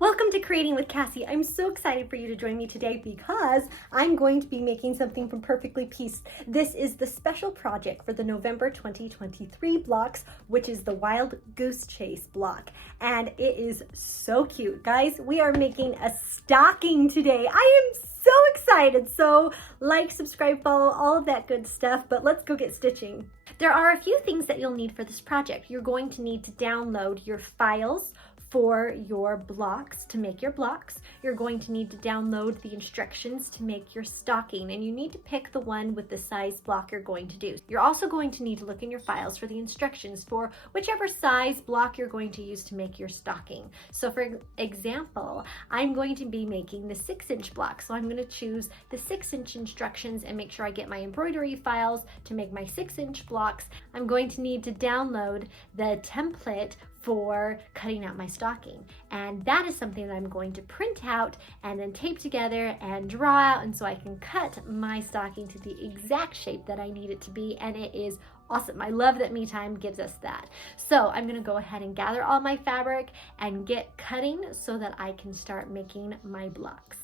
Welcome to Creating with Cassie. I'm so excited for you to join me today because I'm going to be making something from Perfectly Pieced. This is the special project for the November 2023 blocks, which is the Wild Goose Chase block. And it is so cute. Guys, we are making a stocking today. I am so excited. So like, subscribe, follow, all of that good stuff, but let's go get stitching. There are a few things that you'll need for this project. You're going to need to download your files for your blocks to make your blocks. You're going to need to download the instructions to make your stocking, and you need to pick the one with the size block you're going to do. You're also going to need to look in your files for the instructions for whichever size block you're going to use to make your stocking. So for example, I'm going to be making the 6-inch block. So I'm going to choose the 6-inch instructions and make sure I get my embroidery files to make my 6-inch blocks. I'm going to need to download the template for cutting out my stocking. And that is something that I'm going to print out and then tape together and draw out, and so I can cut my stocking to the exact shape that I need it to be, and it is awesome. I love that Me Time gives us that. So I'm gonna go ahead and gather all my fabric and get cutting so that I can start making my blocks.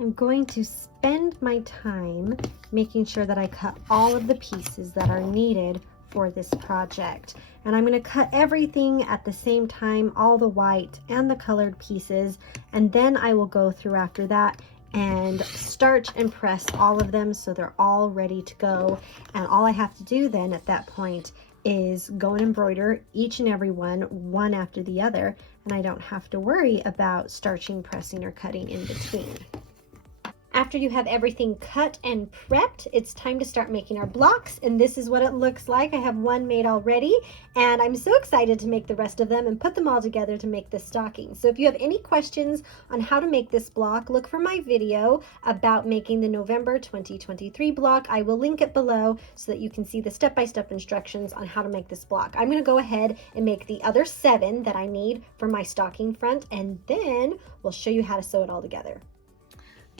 I'm going to spend my time making sure that I cut all of the pieces that are needed for this project. And I'm going to cut everything at the same time, all the white and the colored pieces, and then I will go through after that and starch and press all of them so they're all ready to go. And all I have to do then at that point is go and embroider each and every one after the other, and I don't have to worry about starching, pressing, or cutting in between. After you have everything cut and prepped, it's time to start making our blocks, and this is what it looks like. I have one made already, and I'm so excited to make the rest of them and put them all together to make this stocking. So if you have any questions on how to make this block, look for my video about making the November 2023 block. I will link it below so that you can see the step-by-step instructions on how to make this block. I'm going to go ahead and make the other 7 that I need for my stocking front, and then we'll show you how to sew it all together.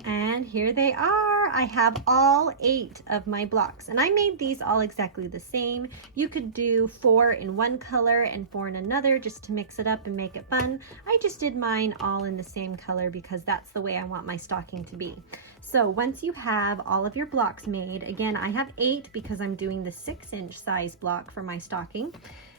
And here they are. I have all 8 of my blocks, and I made these all exactly the same. You could do 4 in one color and 4 in another just to mix it up and make it fun. I just did mine all in the same color because that's the way I want my stocking to be. So once you have all of your blocks made, again, I have 8 because I'm doing the 6-inch size block for my stocking.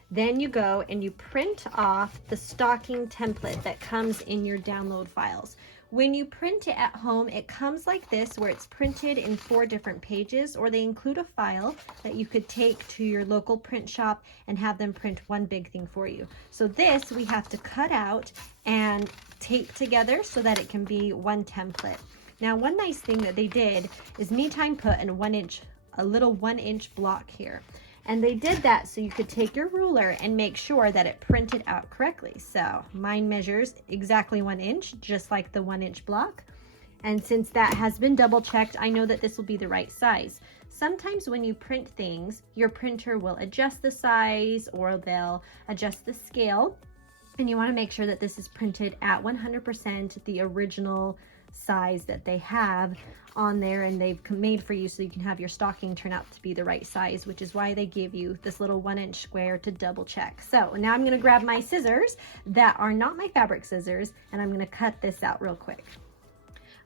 Then you go and you print off the stocking template that comes in your download files. When you print it at home, it comes like this, where it's printed in 4 different pages, or they include a file that you could take to your local print shop and have them print one big thing for you. So this we have to cut out and tape together so that it can be one template. Now, one nice thing that they did is Me Time put in a little 1-inch block here. And they did that so you could take your ruler and make sure that it printed out correctly. So mine measures exactly 1 inch, just like the 1-inch block. And since that has been double checked, I know that this will be the right size. Sometimes when you print things, your printer will adjust the size or they'll adjust the scale. And you want to make sure that this is printed at 100% the original size that they have on there, and they've made for you so you can have your stocking turn out to be the right size, which is why they give you this little 1-inch square to double check. So now I'm going to grab my scissors that are not my fabric scissors, and I'm going to cut this out real quick.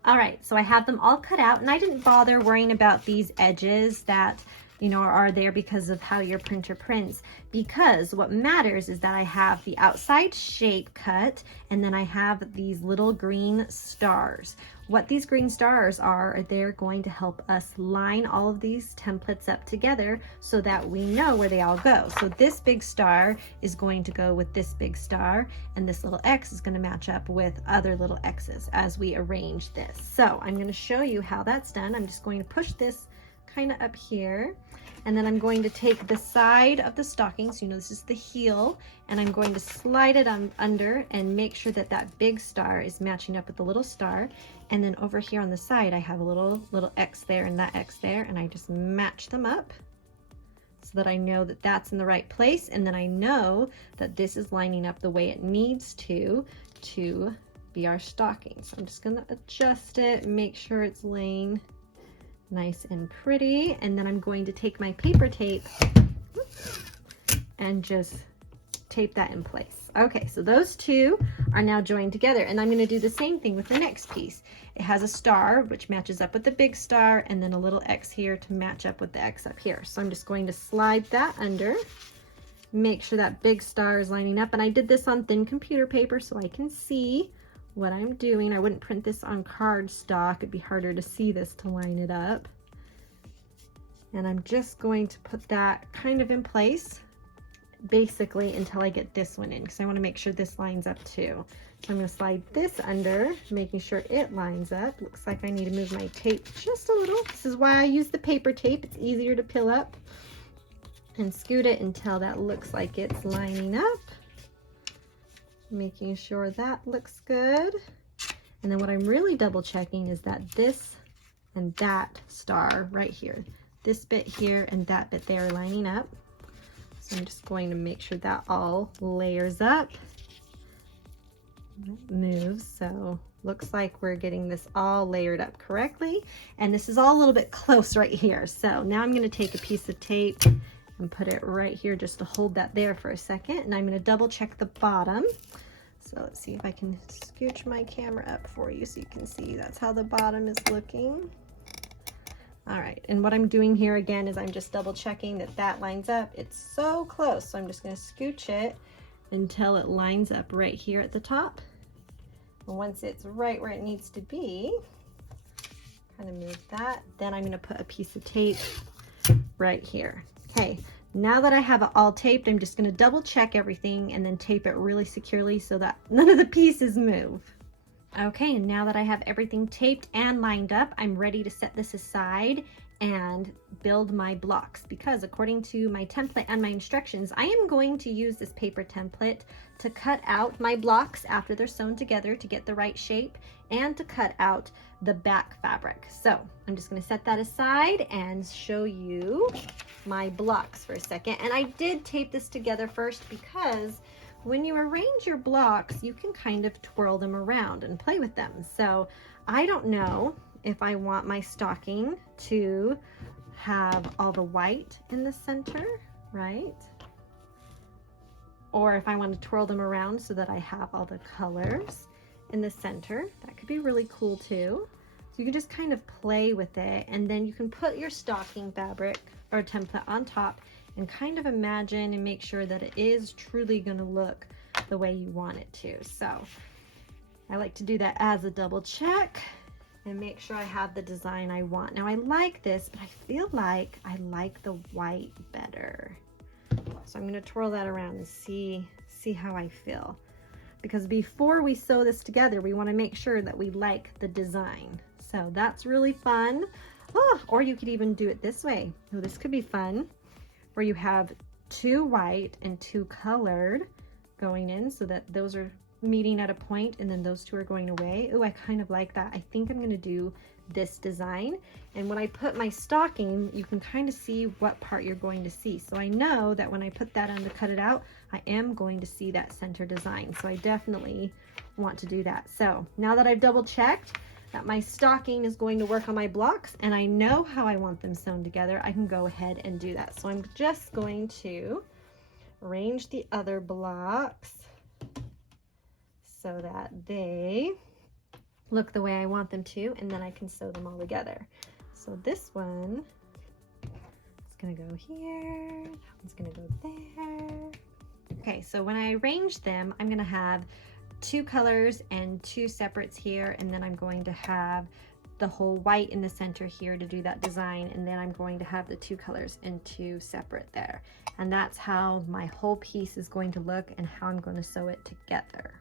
All right, so I have them all cut out, and I didn't bother worrying about these edges that are there because of how your printer prints, because what matters is that I have the outside shape cut, and then I have these little green stars. What these green stars are, they're going to help us line all of these templates up together so that we know where they all go. So this big star is going to go with this big star, and this little X is going to match up with other little X's as we arrange this. So I'm going to show you how that's done. I'm just going to push this kind of up here, and then I'm going to take the side of the stocking, so this is the heel, and I'm going to slide it under and make sure that that big star is matching up with the little star. And then over here on the side I have a little X there and that X there, and I just match them up so that I know that that's in the right place, and then I know that this is lining up the way it needs to be our stocking. So I'm just going to adjust it, make sure it's laying nice and pretty, and then I'm going to take my paper tape and just tape that in place. Okay, so those two are now joined together, and I'm going to do the same thing with the next piece. It has a star which matches up with the big star, and then a little X here to match up with the X up here. So I'm just going to slide that under, make sure that big star is lining up, and I did this on thin computer paper so I can see what I'm doing. I wouldn't print this on cardstock, it'd be harder to see this to line it up. And I'm just going to put that kind of in place basically until I get this one in, because I want to make sure this lines up too. So I'm going to slide this under, making sure it lines up. Looks like I need to move my tape just a little. This is why I use the paper tape. It's easier to peel up, and scoot it until that looks like it's lining up. Making sure that looks good. And then what I'm really double checking is that this and that star right here, this bit here and that bit there are lining up. So I'm just going to make sure that all layers up. It moves, so looks like we're getting this all layered up correctly. And this is all a little bit close right here. So now I'm going to take a piece of tape and put it right here just to hold that there for a second. And I'm going to double check the bottom. So let's see if I can scooch my camera up for you so you can see that's how the bottom is looking. All right, and what I'm doing here again is I'm just double checking that that lines up. It's so close, so I'm just going to scooch it until it lines up right here at the top. And once it's right where it needs to be, kind of move that. Then I'm going to put a piece of tape right here. Okay, now that I have it all taped, I'm just going to double check everything and then tape it really securely so that none of the pieces move. Okay, and now that I have everything taped and lined up, I'm ready to set this aside and build my blocks, because according to my template and my instructions, I am going to use this paper template to cut out my blocks after they're sewn together to get the right shape, and to cut out the back fabric. So I'm just going to set that aside and show you my blocks for a second. And I did tape this together first because when you arrange your blocks, you can kind of twirl them around and play with them. So I don't know if I want my stocking to have all the white in the center, right? Or if I want to twirl them around so that I have all the colors in the center. That could be really cool too. So you can just kind of play with it, and then you can put your stocking fabric or template on top and kind of imagine and make sure that it is truly going to look the way you want it to. So I like to do that as a double check and make sure I have the design I want. Now I like this, but I feel like I like the white better. So I'm going to twirl that around and see how I feel. Because before we sew this together, we want to make sure that we like the design. So that's really fun. Oh, or you could even do it this way. Oh, this could be fun, where you have two white and two colored going in so that those are meeting at a point and then those two are going away. Oh, I kind of like that. I think I'm going to do this design. And when I put my stocking, you can kind of see what part you're going to see. So I know that when I put that on to cut it out, I am going to see that center design. So I definitely want to do that. So now that I've double checked that my stocking is going to work on my blocks and I know how I want them sewn together, I can go ahead and do that. So I'm just going to arrange the other blocks so that they look the way I want them to, and then I can sew them all together. So this one is gonna go here, that one's gonna go there. Okay, so when I arrange them, I'm gonna have two colors and two separates here, and then I'm going to have the whole white in the center here to do that design, and then I'm going to have the two colors and two separate there. And that's how my whole piece is going to look and how I'm going to sew it together.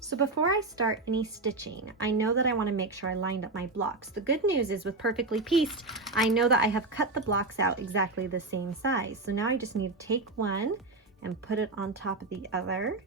So before I start any stitching, I know that I want to make sure I lined up my blocks. The good news is with Perfectly Pieced, I know that I have cut the blocks out exactly the same size. So now I just need to take one and put it on top of the other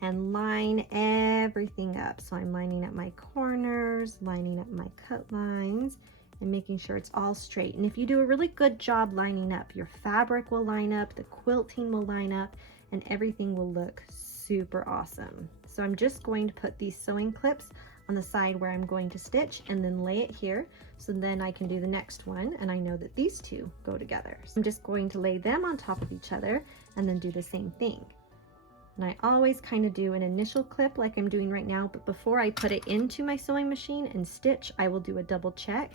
and line everything up. So I'm lining up my corners, lining up my cut lines, and making sure it's all straight. And if you do a really good job lining up, your fabric will line up, the quilting will line up, and everything will look super awesome. So I'm just going to put these sewing clips on the side where I'm going to stitch and then lay it here, so then I can do the next one, and I know that these two go together. So I'm just going to lay them on top of each other and then do the same thing. And I always kind of do an initial clip like I'm doing right now, but before I put it into my sewing machine and stitch, I will do a double check.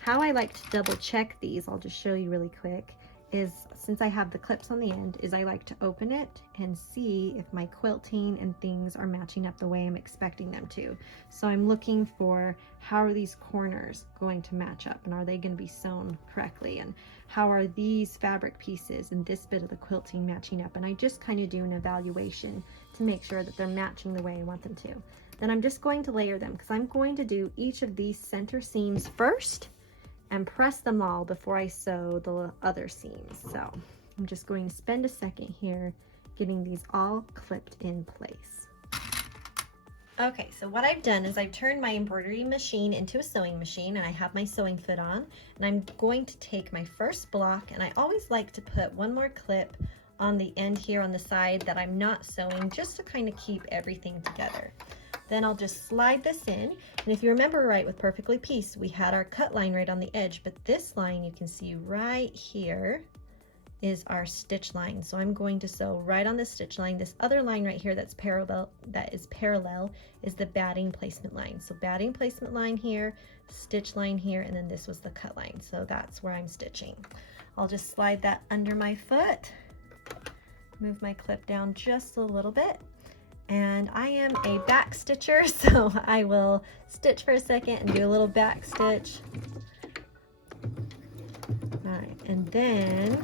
How I like to double check these, I'll just show you really quick, is since I have the clips on the end, is I like to open it and see if my quilting and things are matching up the way I'm expecting them to. So I'm looking for, how are these corners going to match up, and are they going to be sewn correctly, and how are these fabric pieces and this bit of the quilting matching up, and I just kind of do an evaluation to make sure that they're matching the way I want them to. Then I'm just going to layer them, because I'm going to do each of these center seams first and press them all before I sew the other seams. So I'm just going to spend a second here getting these all clipped in place. Okay, so what I've done is I've turned my embroidery machine into a sewing machine, and I have my sewing foot on, and I'm going to take my first block, and I always like to put one more clip on the end here on the side that I'm not sewing, just to kind of keep everything together. Then I'll just slide this in, and if you remember right with Perfectly Pieced, we had our cut line right on the edge, but this line you can see right here is our stitch line. So I'm going to sew right on this stitch line. This other line right here that's parallel is the batting placement line. So batting placement line here, stitch line here, and then this was the cut line. So that's where I'm stitching. I'll just slide that under my foot, move my clip down just a little bit. And I am a back stitcher, so I will stitch for a second and do a little back stitch. All right, and then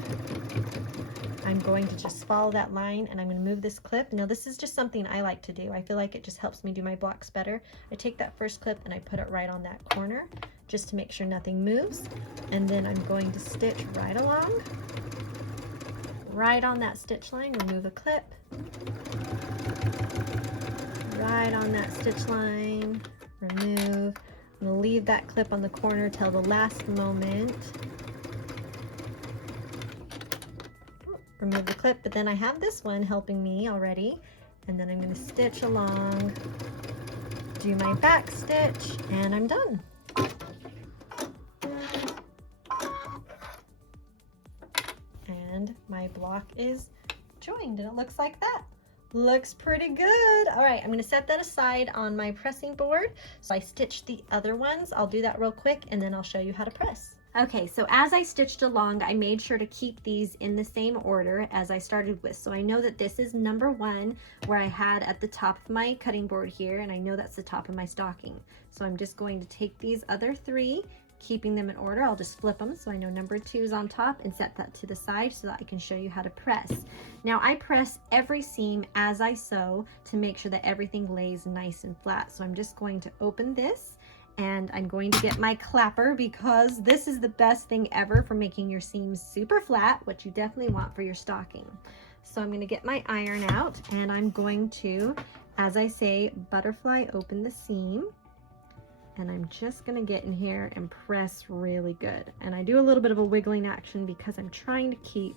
I'm going to just follow that line, and I'm going to move this clip. Now this is just something I like to do. I feel like it just helps me do my blocks better. I take that first clip and I put it right on that corner just to make sure nothing moves. And then I'm going to stitch right along, right on that stitch line, remove a clip. Right on that stitch line, remove. I'm going to leave that clip on the corner till the last moment. Remove the clip, but then I have this one helping me already, and then I'm going to stitch along, do my back stitch, and I'm done. And my block is joined, and it looks like that. Looks pretty good. All right, I'm going to set that aside on my pressing board. So I stitched the other ones. I'll do that real quick, and then I'll show you how to press. Okay, so as I stitched along, I made sure to keep these in the same order as I started with. So I know that this is number 1, where I had at the top of my cutting board here, and I know that's the top of my stocking. So I'm just going to take these other 3, keeping them in order. I'll just flip them so I know number 2 is on top, and set that to the side so that I can show you how to press. Now I press every seam as I sew to make sure that everything lays nice and flat. So I'm just going to open this, and I'm going to get my clapper, because this is the best thing ever for making your seams super flat, which you definitely want for your stocking. So I'm going to get my iron out, and I'm going to, as I say, butterfly open the seam. And I'm just going to get in here and press really good. And I do a little bit of a wiggling action because I'm trying to keep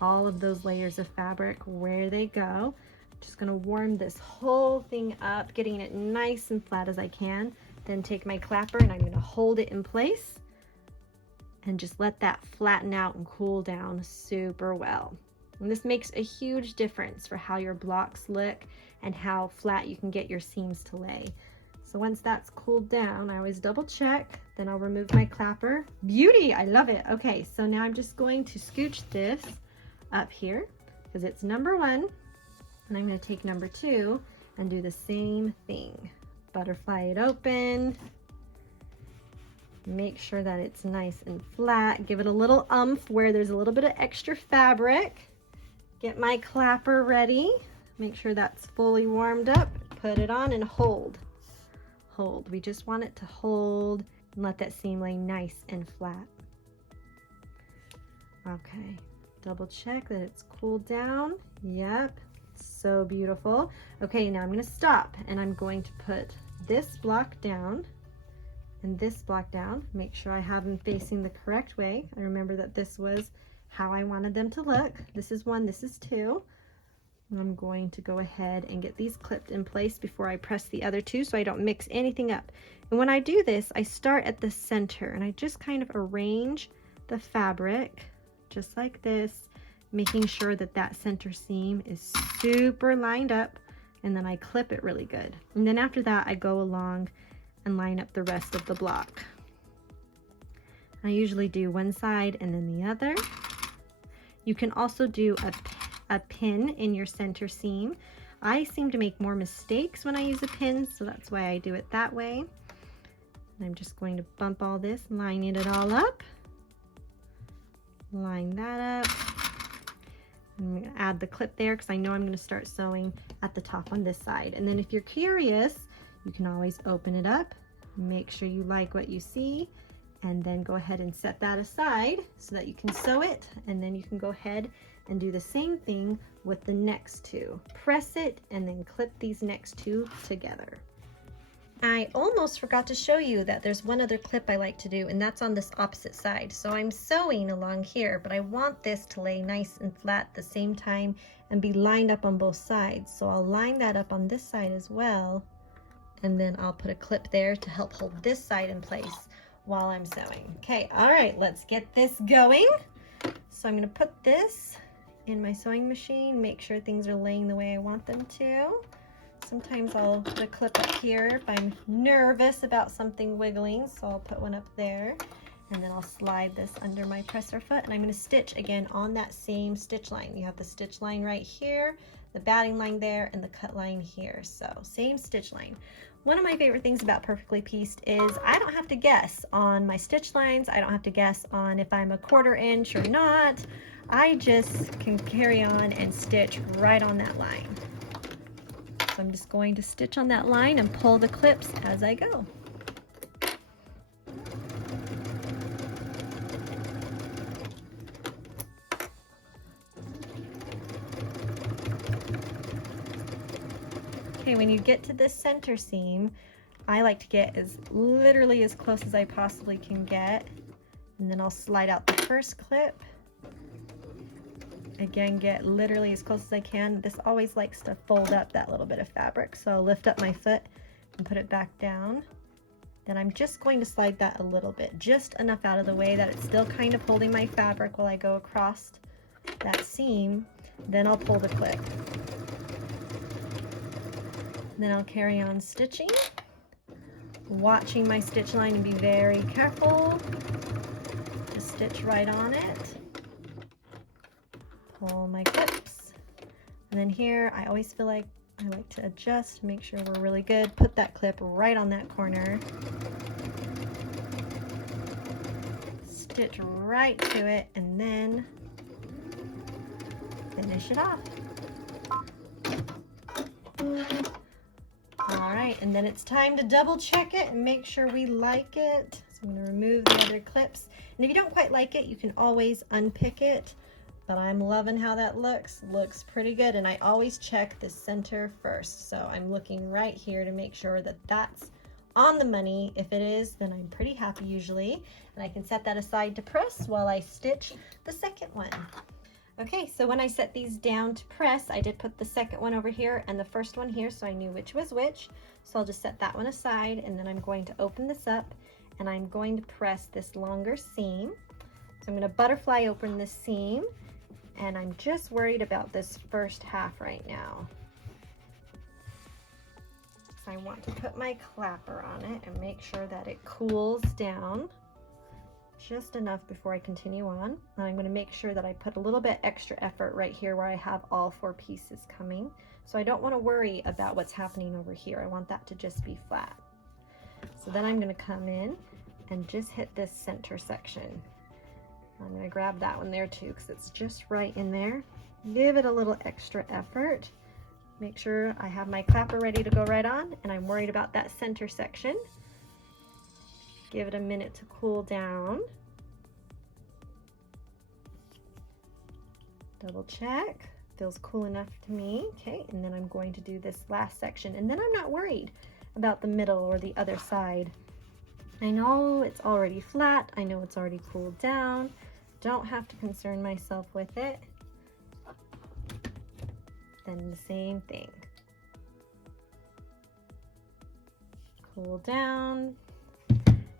all of those layers of fabric where they go. I'm just going to warm this whole thing up, getting it nice and flat as I can. Then take my clapper, and I'm going to hold it in place and just let that flatten out and cool down super well. And this makes a huge difference for how your blocks look and how flat you can get your seams to lay. So once that's cooled down, I always double check, then I'll remove my clapper. Beauty, I love it. Okay, so now I'm just going to scooch this up here because it's number 1, and I'm going to take number 2 and do the same thing. Butterfly it open, make sure that it's nice and flat, give it a little oomph where there's a little bit of extra fabric. Get my clapper ready, make sure that's fully warmed up, put it on and hold. Hold. We just want it to hold and let that seam lay nice and flat. Okay, double check that it's cooled down. Yep, so beautiful. Okay, now I'm going to stop, and I'm going to put this block down and this block down. Make sure I have them facing the correct way. I remember that this was how I wanted them to look. This is 1, this is 2. I'm going to go ahead and get these clipped in place before I press the other 2 so I don't mix anything up. And when I do this, I start at the center, and I just kind of arrange the fabric just like this, making sure that that center seam is super lined up, and then I clip it really good. And then after that, I go along and line up the rest of the block. I usually do one side and then the other. You can also do a pin in your center seam. I seem to make more mistakes when I use a pin, so that's why I do it that way. And I'm just going to bump all this, lining it all up. Line that up. I'm going to add the clip there because I know I'm going to start sewing at the top on this side. And then if you're curious, you can always open it up, make sure you like what you see, and then go ahead and set that aside so that you can sew it, and then you can go ahead and do the same thing with the next two. Press it and then clip these next two together. I almost forgot to show you that there's one other clip I like to do, and that's on this opposite side. So I'm sewing along here, but I want this to lay nice and flat at the same time and be lined up on both sides. So I'll line that up on this side as well, and then I'll put a clip there to help hold this side in place while I'm sewing. Okay, all right, let's get this going. So I'm gonna put this in my sewing machine, make sure things are laying the way I want them to. Sometimes I'll put a clip up here if I'm nervous about something wiggling, so I'll put one up there, and then I'll slide this under my presser foot, and I'm gonna stitch again on that same stitch line. You have the stitch line right here, the batting line there, and the cut line here, so same stitch line. One of my favorite things about Perfectly Pieced is I don't have to guess on my stitch lines. I don't have to guess on if I'm a 1/4 inch or not. I just can carry on and stitch right on that line. So I'm just going to stitch on that line and pull the clips as I go. Okay, when you get to this center seam, I like to get literally as close as I possibly can get, and then I'll slide out the first clip. Again, get literally as close as I can. This always likes to fold up that little bit of fabric, so I'll lift up my foot and put it back down. Then I'm just going to slide that a little bit, just enough out of the way that it's still kind of holding my fabric while I go across that seam. Then I'll pull the clip. Then I'll carry on stitching, watching my stitch line and be very careful to stitch right on it. Pull my clips. And then here, I always feel like I like to adjust, make sure we're really good. Put that clip right on that corner. Stitch right to it, and then finish it off. Alright, and then it's time to double check it and make sure we like it. So I'm going to remove the other clips. And if you don't quite like it, you can always unpick it. But I'm loving how that looks. Looks pretty good, and I always check the center first. So I'm looking right here to make sure that that's on the money. If it is, then I'm pretty happy usually. And I can set that aside to press while I stitch the second one. Okay, so when I set these down to press, I did put the second one over here and the first one here, so I knew which was which. So I'll just set that one aside, and then I'm going to open this up, and I'm going to press this longer seam. So I'm going to butterfly open this seam, and I'm just worried about this first half right now. So I want to put my clapper on it and make sure that it cools down just enough before I continue on. And I'm going to make sure that I put a little bit extra effort right here where I have all 4 pieces coming. So I don't want to worry about what's happening over here. I want that to just be flat. So then I'm going to come in and just hit this center section. I'm going to grab that one there too because it's just right in there. Give it a little extra effort. Make sure I have my clapper ready to go right on, and I'm worried about that center section. Give it a minute to cool down. Double check. Feels cool enough to me. Okay, and then I'm going to do this last section, and then I'm not worried about the middle or the other side. I know it's already flat. I know it's already cooled down. Don't have to concern myself with it. Then the same thing. Cool down.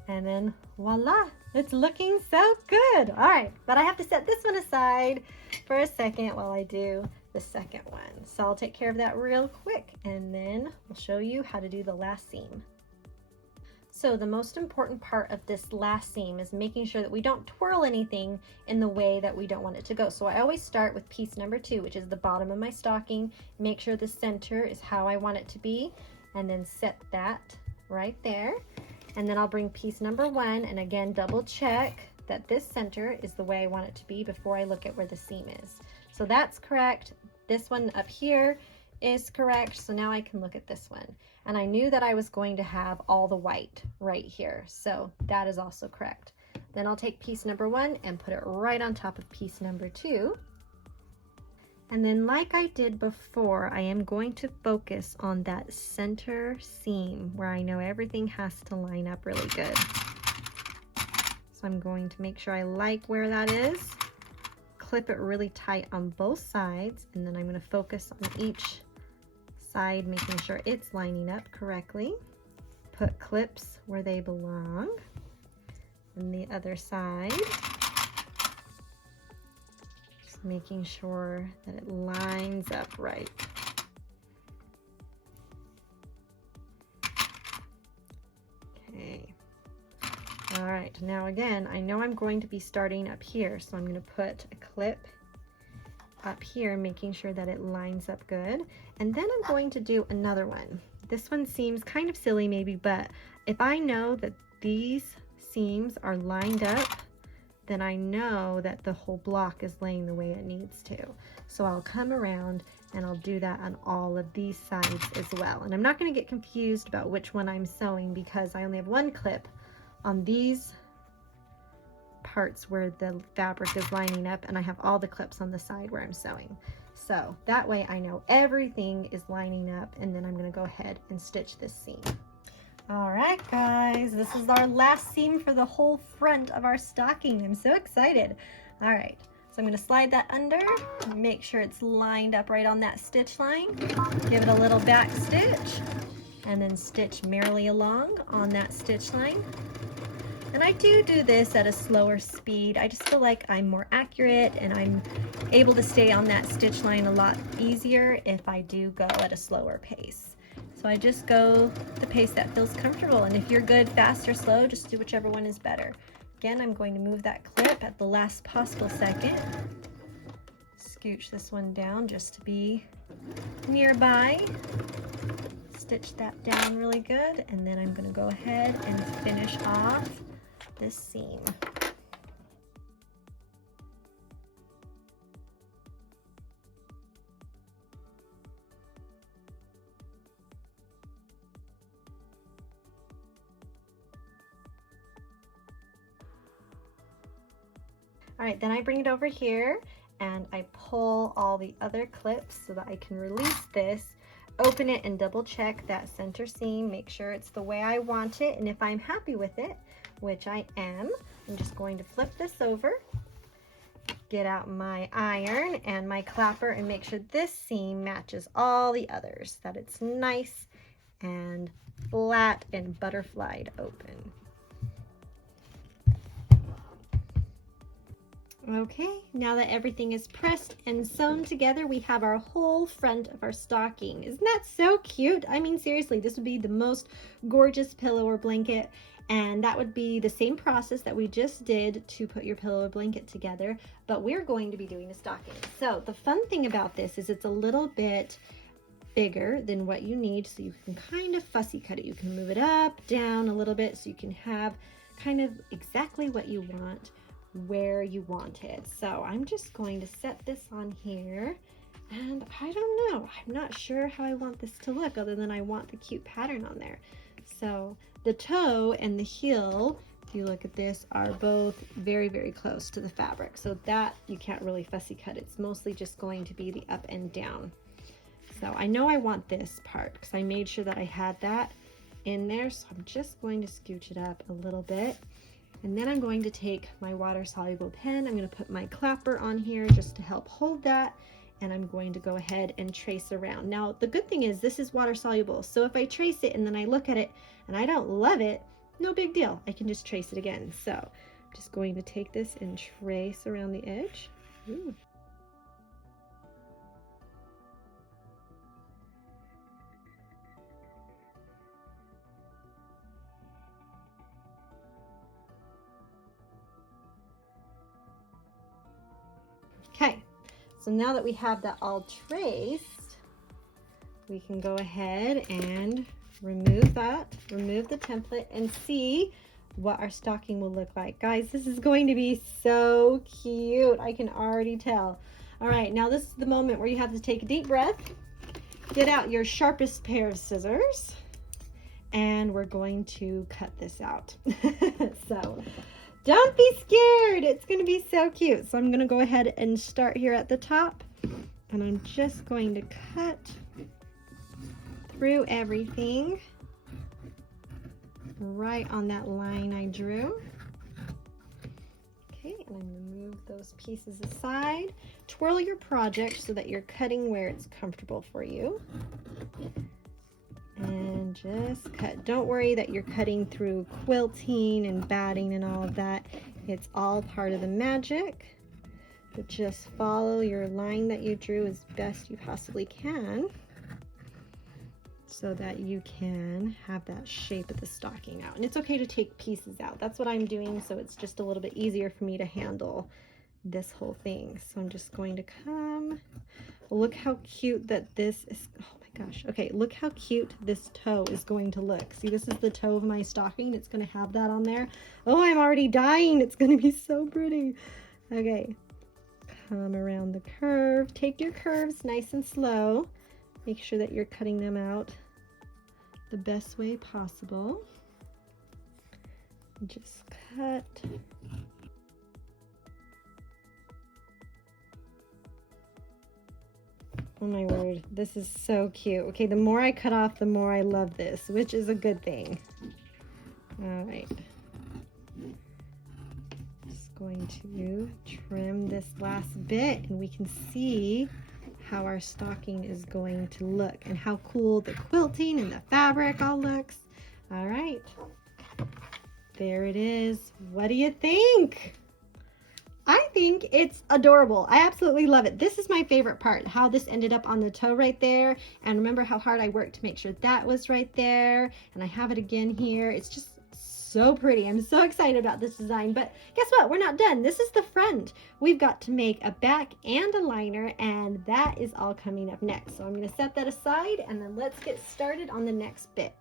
And then voila, it's looking so good. All right, but I have to set this one aside for a second while I do the second one. So I'll take care of that real quick and then I'll show you how to do the last seam. So the most important part of this last seam is making sure that we don't twirl anything in the way that we don't want it to go. So I always start with piece number 2, which is the bottom of my stocking. Make sure the center is how I want it to be, and then set that right there. And then I'll bring piece number 1 and again double check that this center is the way I want it to be before I look at where the seam is. So that's correct. This one up here is correct. So now I can look at this one. And I knew that I was going to have all the white right here. So that is also correct. Then I'll take piece number 1 and put it right on top of piece number 2. And then like I did before, I am going to focus on that center seam where I know everything has to line up really good. So I'm going to make sure I like where that is. Clip it really tight on both sides, and then I'm going to focus on each side, making sure it's lining up correctly. Put clips where they belong. And the other side, just making sure that it lines up right. Okay. All right, now again, I know I'm going to be starting up here, so I'm going to put a clip up here, making sure that it lines up good. And then I'm going to do another one. This one seems kind of silly maybe, but if I know that these seams are lined up, then I know that the whole block is laying the way it needs to. So I'll come around and I'll do that on all of these sides as well. And I'm not going to get confused about which one I'm sewing because I only have one clip on these parts where the fabric is lining up, and I have all the clips on the side where I'm sewing. So that way I know everything is lining up, and then I'm going to go ahead and stitch this seam. All right, guys, this is our last seam for the whole front of our stocking. I'm so excited. All right, so I'm going to slide that under, make sure it's lined up right on that stitch line, give it a little back stitch, and then stitch merrily along on that stitch line. And I do this at a slower speed. I just feel like I'm more accurate and I'm able to stay on that stitch line a lot easier if I do go at a slower pace. So I just go the pace that feels comfortable. And if you're good fast or slow, just do whichever one is better. Again, I'm going to move that clip at the last possible second. Scooch this one down just to be nearby. Stitch that down really good. And then I'm going to go ahead and finish off this seam. All right, then I bring it over here and I pull all the other clips so that I can release this, open it and double check that center seam, make sure it's the way I want it, and if I'm happy with it, which I am, I'm just going to flip this over, get out my iron and my clapper and make sure this seam matches all the others, that it's nice and flat and butterflied open. Okay, now that everything is pressed and sewn together, we have our whole front of our stocking. Isn't that so cute? I mean, seriously, this would be the most gorgeous pillow or blanket, and that would be the same process that we just did to put your pillow or blanket together, but we're going to be doing a stocking. So the fun thing about this is it's a little bit bigger than what you need, so you can kind of fussy cut it. You can move it up, down a little bit, so you can have kind of exactly what you want where you want it. So I'm just going to set this on here, and I don't know, I'm not sure how I want this to look other than I want the cute pattern on there. So the toe and the heel, if you look at this, are both very, very close to the fabric, so that you can't really fussy cut. It's mostly just going to be the up and down. So I know I want this part because I made sure that I had that in there, so I'm just going to scooch it up a little bit. And then I'm going to take my water-soluble pen. I'm going to put my clapper on here just to help hold that. And I'm going to go ahead and trace around. Now, the good thing is this is water-soluble. So if I trace it and then I look at it and I don't love it, no big deal. I can just trace it again. So I'm just going to take this and trace around the edge. Ooh. Okay, so now that we have that all traced, we can go ahead and remove the template and see what our stocking will look like. Guys, this is going to be so cute. I can already tell. All right, now this is the moment where you have to take a deep breath, get out your sharpest pair of scissors, and we're going to cut this out. So don't be scared. It's going to be so cute. So I'm going to go ahead and start here at the top, and I'm just going to cut through everything right on that line I drew. Okay, and I'm going to move those pieces aside. Twirl your project so that you're cutting where it's comfortable for you. And just cut. Don't worry that you're cutting through quilting and batting and all of that. It's all part of the magic. But just follow your line that you drew as best you possibly can, so that you can have that shape of the stocking out. And it's okay to take pieces out. That's what I'm doing, so it's just a little bit easier for me to handle this whole thing. So I'm just going to come. Look how cute that this is. Oh my gosh. Okay, look how cute this toe is going to look. See, this is the toe of my stocking. It's going to have that on there. Oh, I'm already dying. It's going to be so pretty. Okay, come around the curve. Take your curves nice and slow. Make sure that you're cutting them out the best way possible. Just cut. Oh my word, this is so cute. Okay, the more I cut off, the more I love this, which is a good thing. All right. Just going to trim this last bit, and we can see how our stocking is going to look and how cool the quilting and the fabric all looks. All right, there it is. What do you think? I think it's adorable. I absolutely love it. This is my favorite part, how this ended up on the toe right there. And remember how hard I worked to make sure that was right there. And I have it again here. It's just so pretty. I'm so excited about this design, but guess what? We're not done. This is the front. We've got to make a back and a liner, and that is all coming up next. So I'm going to set that aside, and then let's get started on the next bit.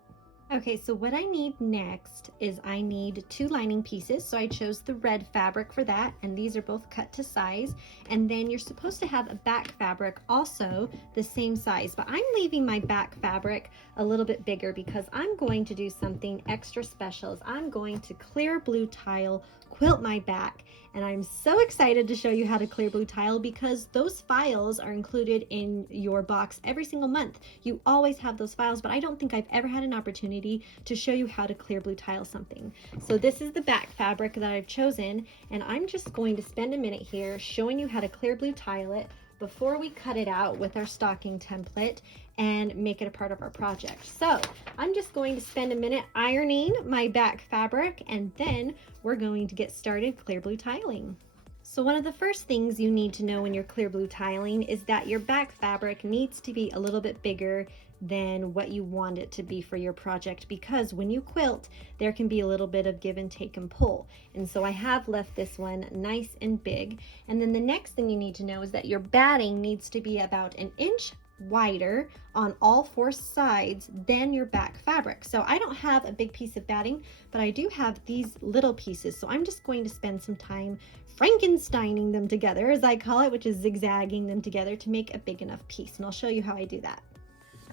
Okay, so what I need next is I need 2 lining pieces. So I chose the red fabric for that, and these are both cut to size. And then you're supposed to have a back fabric also the same size, but I'm leaving my back fabric a little bit bigger because I'm going to do something extra special. I'm going to clear blue tile quilt my back, and I'm so excited to show you how to clear blue tile because those files are included in your box every single month. You always have those files, but I don't think I've ever had an opportunity to show you how to clear blue tile something. So this is the back fabric that I've chosen, and I'm just going to spend a minute here showing you how to clear blue tile it before we cut it out with our stocking template and make it a part of our project. So I'm just going to spend a minute ironing my back fabric, and then we're going to get started clear blue tiling. So one of the first things you need to know when you're clear blue tiling is that your back fabric needs to be a little bit bigger than what you want it to be for your project, because when you quilt there can be a little bit of give and take and pull, and so I have left this one nice and big. And then the next thing you need to know is that your batting needs to be about 1 inch wider on all 4 sides than your back fabric. So I don't have a big piece of batting, but I do have these little pieces, so I'm just going to spend some time Frankensteining them together, as I call it, which is zigzagging them together to make a big enough piece, and I'll show you how I do that.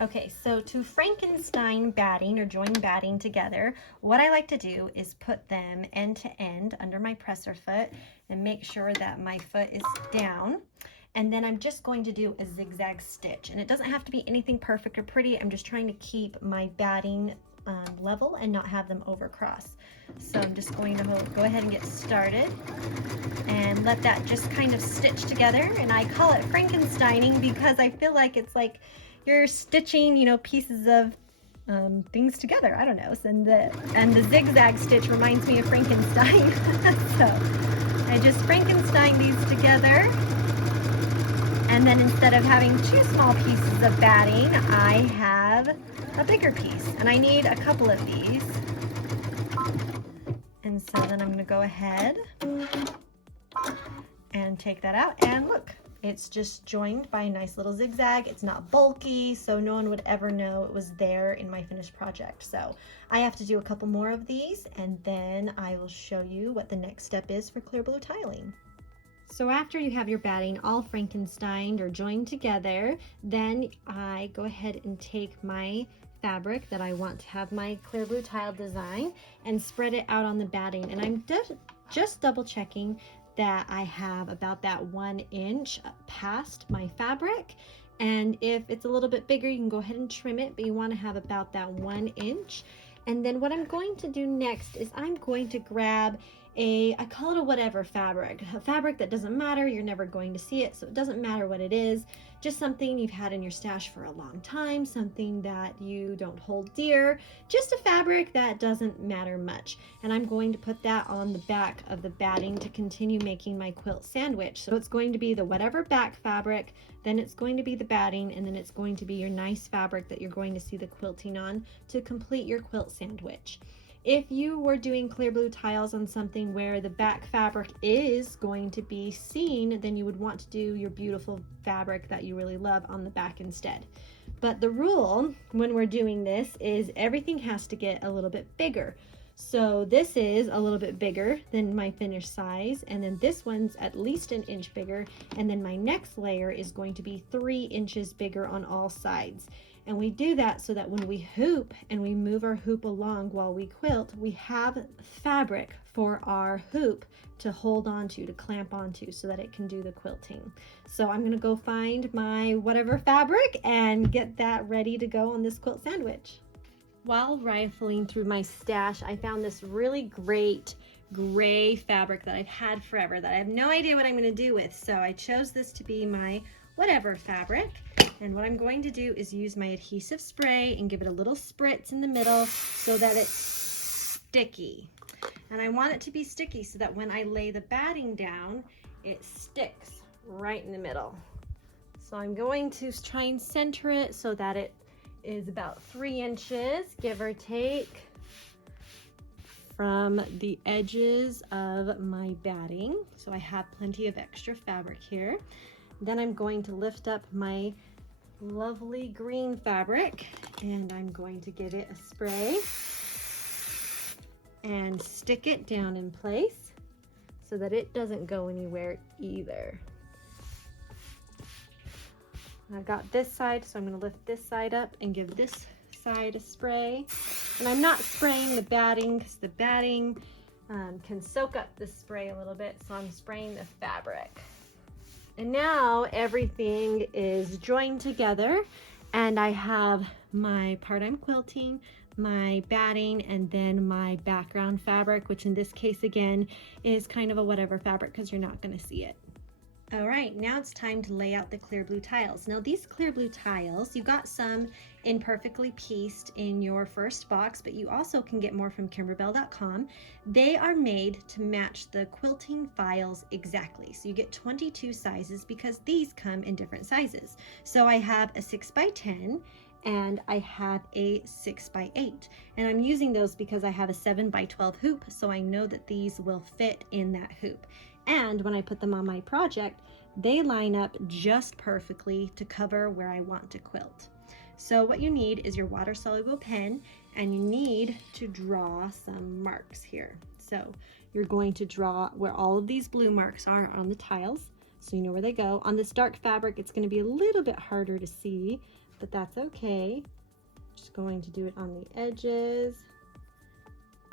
Okay, so to Frankenstein batting or join batting together, what I like to do is put them end to end under my presser foot and make sure that my foot is down. And then I'm just going to do a zigzag stitch. And it doesn't have to be anything perfect or pretty. I'm just trying to keep my batting level and not have them overcross. So I'm just going to go ahead and get started and let that just kind of stitch together. And I call it Frankensteining because I feel like it's like you're stitching, you know, pieces of things together. I don't know. So, and the zigzag stitch reminds me of Frankenstein. So I just Frankenstein these together. And then instead of having 2 small pieces of batting, I have a bigger piece. And I need a couple of these. And so then I'm going to go ahead and take that out, and look, it's just joined by a nice little zigzag. It's not bulky, so no one would ever know it was there in my finished project. So I have to do a couple more of these, and then I will show you what the next step is for clear blue tiling. So after you have your batting all Frankensteined or joined together, then I go ahead and take my fabric that I want to have my clear blue tile design and spread it out on the batting. And I'm just double checking that I have about that 1 inch past my fabric. And if it's a little bit bigger, you can go ahead and trim it, but you want to have about that 1 inch. And then what I'm going to do next is I'm going to grab I call it a whatever fabric, a fabric that doesn't matter, you're never going to see it, so it doesn't matter what it is, just something you've had in your stash for a long time, something that you don't hold dear, just a fabric that doesn't matter much. And I'm going to put that on the back of the batting to continue making my quilt sandwich. So it's going to be the whatever back fabric, then it's going to be the batting, and then it's going to be your nice fabric that you're going to see the quilting on to complete your quilt sandwich. If you were doing clear blue tiles on something where the back fabric is going to be seen, then you would want to do your beautiful fabric that you really love on the back instead. But the rule when we're doing this is everything has to get a little bit bigger. So this is a little bit bigger than my finished size, and then this one's at least 1 inch bigger, and then my next layer is going to be 3 inches bigger on all sides. And we do that so that when we hoop and we move our hoop along while we quilt, we have fabric for our hoop to hold onto, to clamp onto, so that it can do the quilting. So I'm gonna go find my whatever fabric and get that ready to go on this quilt sandwich. While rifling through my stash, I found this really great gray fabric that I've had forever that I have no idea what I'm gonna do with. So I chose this to be my whatever fabric. And what I'm going to do is use my adhesive spray and give it a little spritz in the middle so that it's sticky. And I want it to be sticky so that when I lay the batting down, it sticks right in the middle. So I'm going to try and center it so that it is about 3 inches, give or take, from the edges of my batting. So I have plenty of extra fabric here. Then I'm going to lift up my lovely green fabric and I'm going to give it a spray and stick it down in place so that it doesn't go anywhere either. I've got this side, so I'm going to lift this side up and give this side a spray. And I'm not spraying the batting because the batting can soak up the spray a little bit, so I'm spraying the fabric. And now everything is joined together and I have my part I'm quilting, my batting, and then my background fabric, which in this case again is kind of a whatever fabric because you're not going to see it. All right, now it's time to lay out the clear blue tiles. Now these clear blue tiles, you got some in perfectly pieced in your first box, but you also can get more from Kimberbell.com. They are made to match the quilting files exactly. So you get 22 sizes because these come in different sizes. So I have a 6x10 and I have a 6x8. And I'm using those because I have a 7x12 hoop, so I know that these will fit in that hoop. And when I put them on my project, they line up just perfectly to cover where I want to quilt. So what you need is your water-soluble pen, and you need to draw some marks here. So you're going to draw where all of these blue marks are on the tiles, so you know where they go. On this dark fabric, it's going to be a little bit harder to see, but that's okay. Just going to do it on the edges.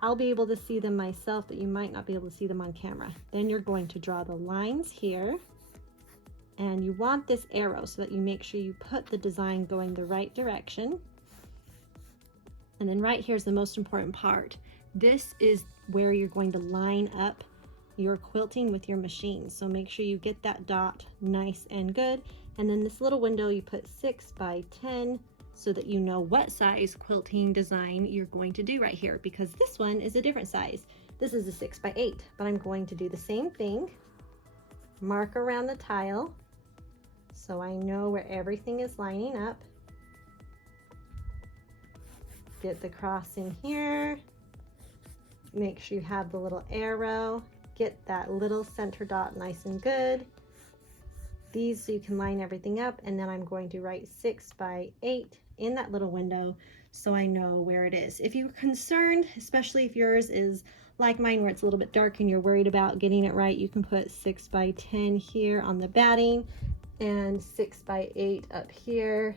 I'll be able to see them myself, but you might not be able to see them on camera. Then you're going to draw the lines here, and you want this arrow so that you make sure you put the design going the right direction. And then right here is the most important part. This is where you're going to line up your quilting with your machine. So make sure you get that dot nice and good. And then this little window you put 6x10 so that you know what size quilting design you're going to do right here, because this one is a different size. This is a 6x8, but I'm going to do the same thing. Mark around the tile so I know where everything is lining up. Get the cross in here. Make sure you have the little arrow get that little center dot nice and good. These so you can line everything up, and then I'm going to write 6 by 8 in that little window so I know where it is. If you're concerned, especially if yours is like mine where it's a little bit dark and you're worried about getting it right, you can put 6 by 10 here on the batting and 6 by 8 up here,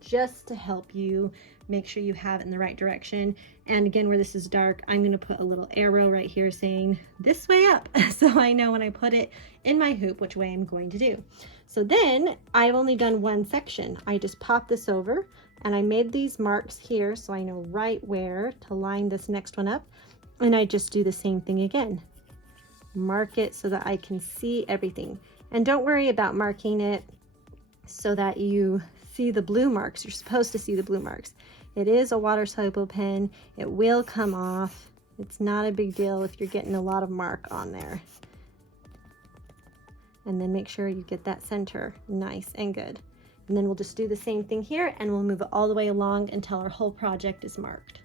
just to help you make sure you have it in the right direction. And again, where this is dark, I'm going to put a little arrow right here saying this way up so I know when I put it in my hoop which way I'm going to do. So then I've only done one section. I just popped this over and I made these marks here so I know right where to line this next one up, and I just do the same thing again. Mark it so that I can see everything. And don't worry about marking it so that you see the blue marks. You're supposed to see the blue marks. It is a water soluble pen. It will come off. It's not a big deal if you're getting a lot of mark on there. And then make sure you get that center nice and good. And then we'll just do the same thing here, and we'll move it all the way along until our whole project is marked.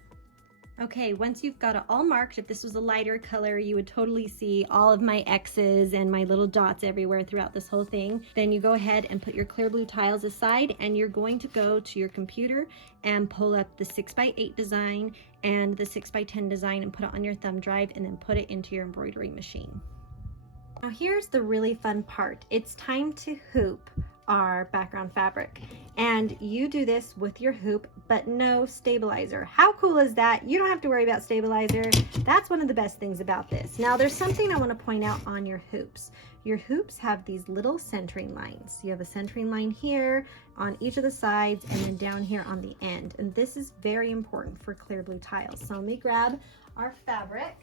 Okay, once you've got it all marked, if this was a lighter color, you would totally see all of my X's and my little dots everywhere throughout this whole thing. Then you go ahead and put your clear blue tiles aside, and you're going to go to your computer and pull up the 6 by 8 design and the 6 by 10 design and put it on your thumb drive, and then put it into your embroidery machine. Now here's the really fun part. It's time to hoop our background fabric, and you do this with your hoop but no stabilizer. How cool is that? You don't have to worry about stabilizer. That's one of the best things about this. Now there's something I want to point out on your hoops. Your hoops have these little centering lines. You have a centering line here on each of the sides and then down here on the end, and this is very important for clear blue tiles. So let me grab our fabric.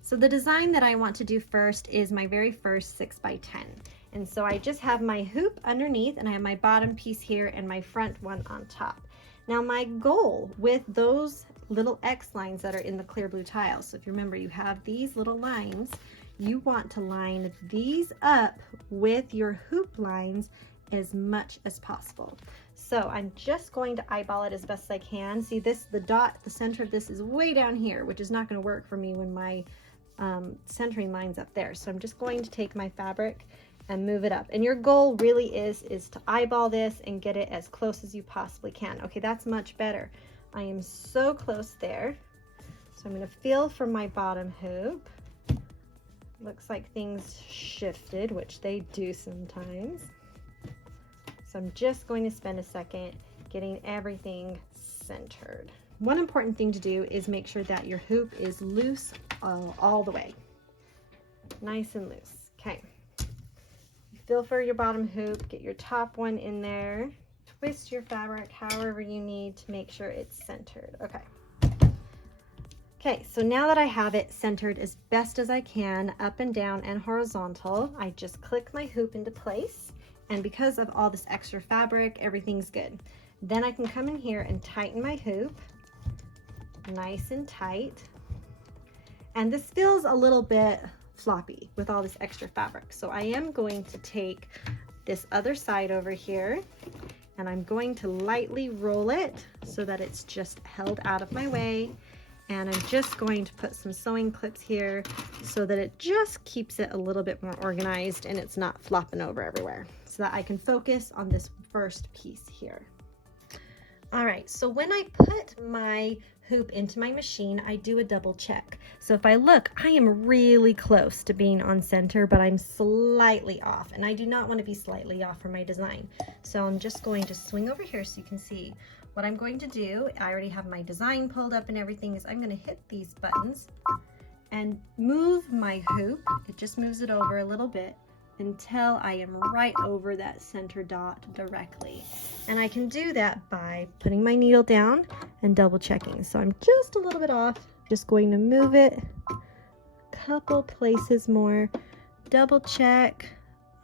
So the design that I want to do first is my very first 6 by 10. And so I just have my hoop underneath, and I have my bottom piece here and my front one on top. Now my goal with those little X lines that are in the clear blue tiles, so if you remember, you have these little lines, you want to line these up with your hoop lines as much as possible. So I'm just going to eyeball it as best as I can. See this, the dot, the center of this is way down here, which is not going to work for me when my centering line's up there. So I'm just going to take my fabric and move it up. And your goal really is to eyeball this and get it as close as you possibly can. Okay, that's much better. I am so close there. So I'm going to feel for my bottom hoop. Looks like things shifted, which they do sometimes. So I'm just going to spend a second getting everything centered. One important thing to do is make sure that your hoop is loose all the way. Nice and loose. Okay. Feel for your bottom hoop, get your top one in there, twist your fabric however you need to make sure it's centered. Okay. Okay, so now that I have it centered as best as I can, up and down and horizontal, I just click my hoop into place, and because of all this extra fabric, everything's good. Then I can come in here and tighten my hoop, nice and tight. And this feels a little bit floppy with all this extra fabric. So I am going to take this other side over here, and I'm going to lightly roll it so that it's just held out of my way. And I'm just going to put some sewing clips here so that it just keeps it a little bit more organized and it's not flopping over everywhere, so that I can focus on this first piece here. All right, so when I put my hoop into my machine, I do a double check. So if I look, I am really close to being on center, but I'm slightly off, and I do not want to be slightly off from my design. So I'm just going to swing over here so you can see what I'm going to do. I already have my design pulled up and everything. Is I'm going to hit these buttons and move my hoop. It just moves it over a little bit until I am right over that center dot directly. And I can do that by putting my needle down and double checking. So I'm just a little bit off, just going to move it a couple places more, double check.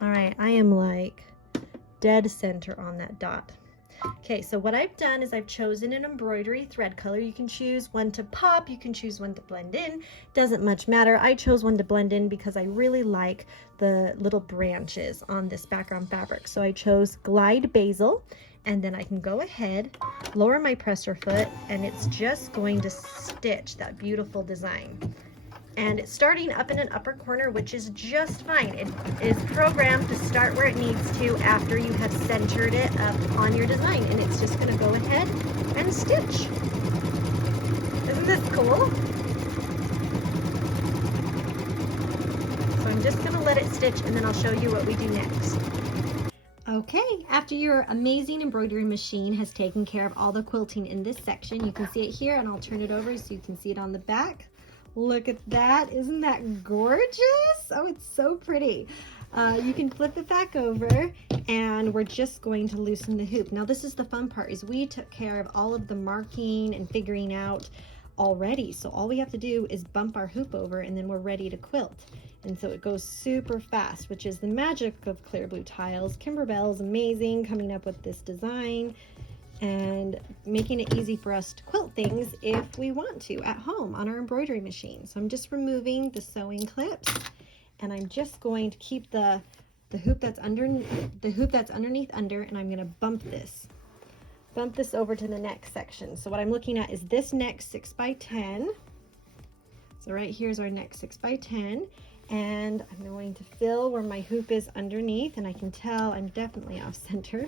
All right, I am like dead center on that dot. Okay, so what I've done is I've chosen an embroidery thread color. You can choose one to pop, you can choose one to blend in, doesn't much matter. I chose one to blend in because I really like the little branches on this background fabric. So I chose Glide Basil, and then I can go ahead, lower my presser foot, and it's just going to stitch that beautiful design. And it's starting up in an upper corner, which is just fine. It is programmed to start where it needs to after you have centered it up on your design. And it's just gonna go ahead and stitch. Isn't this cool? So I'm just gonna let it stitch and then I'll show you what we do next. Okay, after your amazing embroidery machine has taken care of all the quilting in this section, you can see it here, and I'll turn it over so you can see it on the back. Look at that, isn't that gorgeous? Oh, it's so pretty. You can flip it back over, and we're just going to loosen the hoop. Now this is the fun part, is we took care of all of the marking and figuring out already. So all we have to do is bump our hoop over and then we're ready to quilt. And so it goes super fast, which is the magic of clear blue tiles. Kimberbell is amazing coming up with this design and making it easy for us to quilt things if we want to at home on our embroidery machine. So I'm just removing the sewing clips, and I'm just going to keep the hoop that's underneath under, and I'm going to bump this over to the next section. So what I'm looking at is this next 6x10. So right here's our next 6x10, and I'm going to fill where my hoop is underneath, and I can tell I'm definitely off center.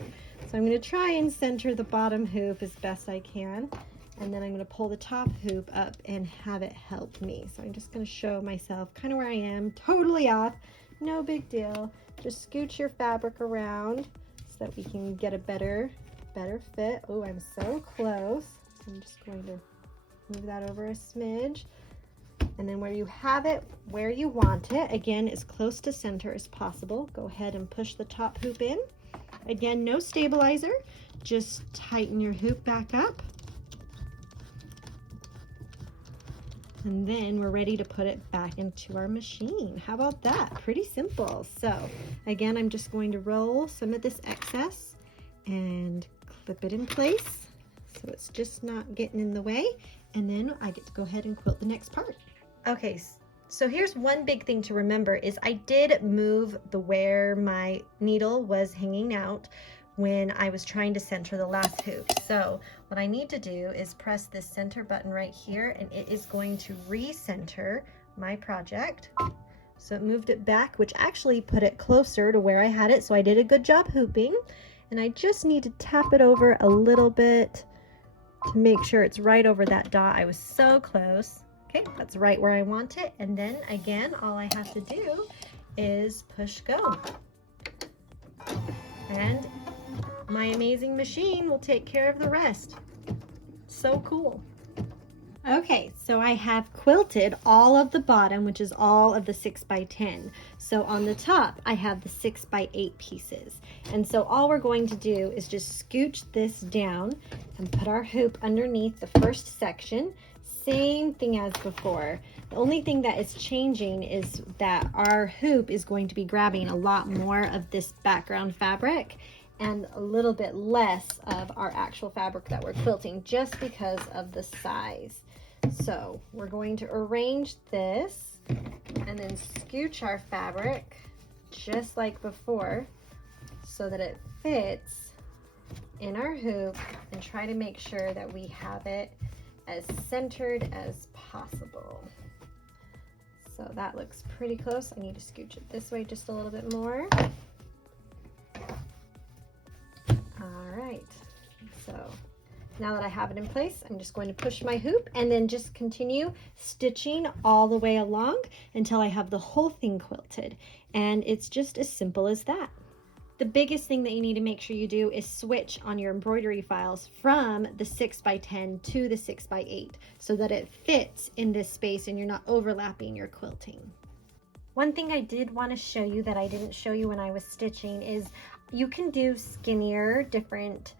So I'm going to try and center the bottom hoop as best I can, and then I'm going to pull the top hoop up and have it help me. So I'm just going to show myself kind of where I am, totally off, no big deal. Just scooch your fabric around so that we can get a better fit. Oh, I'm so close. I'm just going to move that over a smidge. And then where you have it, where you want it, again, as close to center as possible, go ahead and push the top hoop in. Again, no stabilizer, just tighten your hoop back up. And then we're ready to put it back into our machine. How about that? Pretty simple. So again, I'm just going to roll some of this excess and clip it in place so it's just not getting in the way. And then I get to go ahead and quilt the next part. Okay, so here's one big thing to remember is I did move where my needle was hanging out when I was trying to center the last hoop. So what I need to do is press this center button right here, and it is going to recenter my project. So it moved it back, which actually put it closer to where I had it. So I did a good job hooping, and I just need to tap it over a little bit to make sure it's right over that dot. I was so close. Okay, that's right where I want it. And then again, all I have to do is push go. And my amazing machine will take care of the rest. So cool. Okay, so I have quilted all of the bottom, which is all of the 6x10. So on the top, I have the 6x8 pieces. And so all we're going to do is just scooch this down and put our hoop underneath the first section. Same thing as before. The only thing that is changing is that our hoop is going to be grabbing a lot more of this background fabric and a little bit less of our actual fabric that we're quilting, just because of the size. So we're going to arrange this and then scooch our fabric just like before so that it fits in our hoop, and try to make sure that we have it as centered as possible. So that looks pretty close. I need to scooch it this way just a little bit more. All right, so now that I have it in place, I'm just going to push my hoop and then just continue stitching all the way along until I have the whole thing quilted. And it's just as simple as that. The biggest thing that you need to make sure you do is switch on your embroidery files from the 6x10 to the 6x8 so that it fits in this space and you're not overlapping your quilting. One thing I did want to show you that I didn't show you when I was stitching is you can do skinnier, different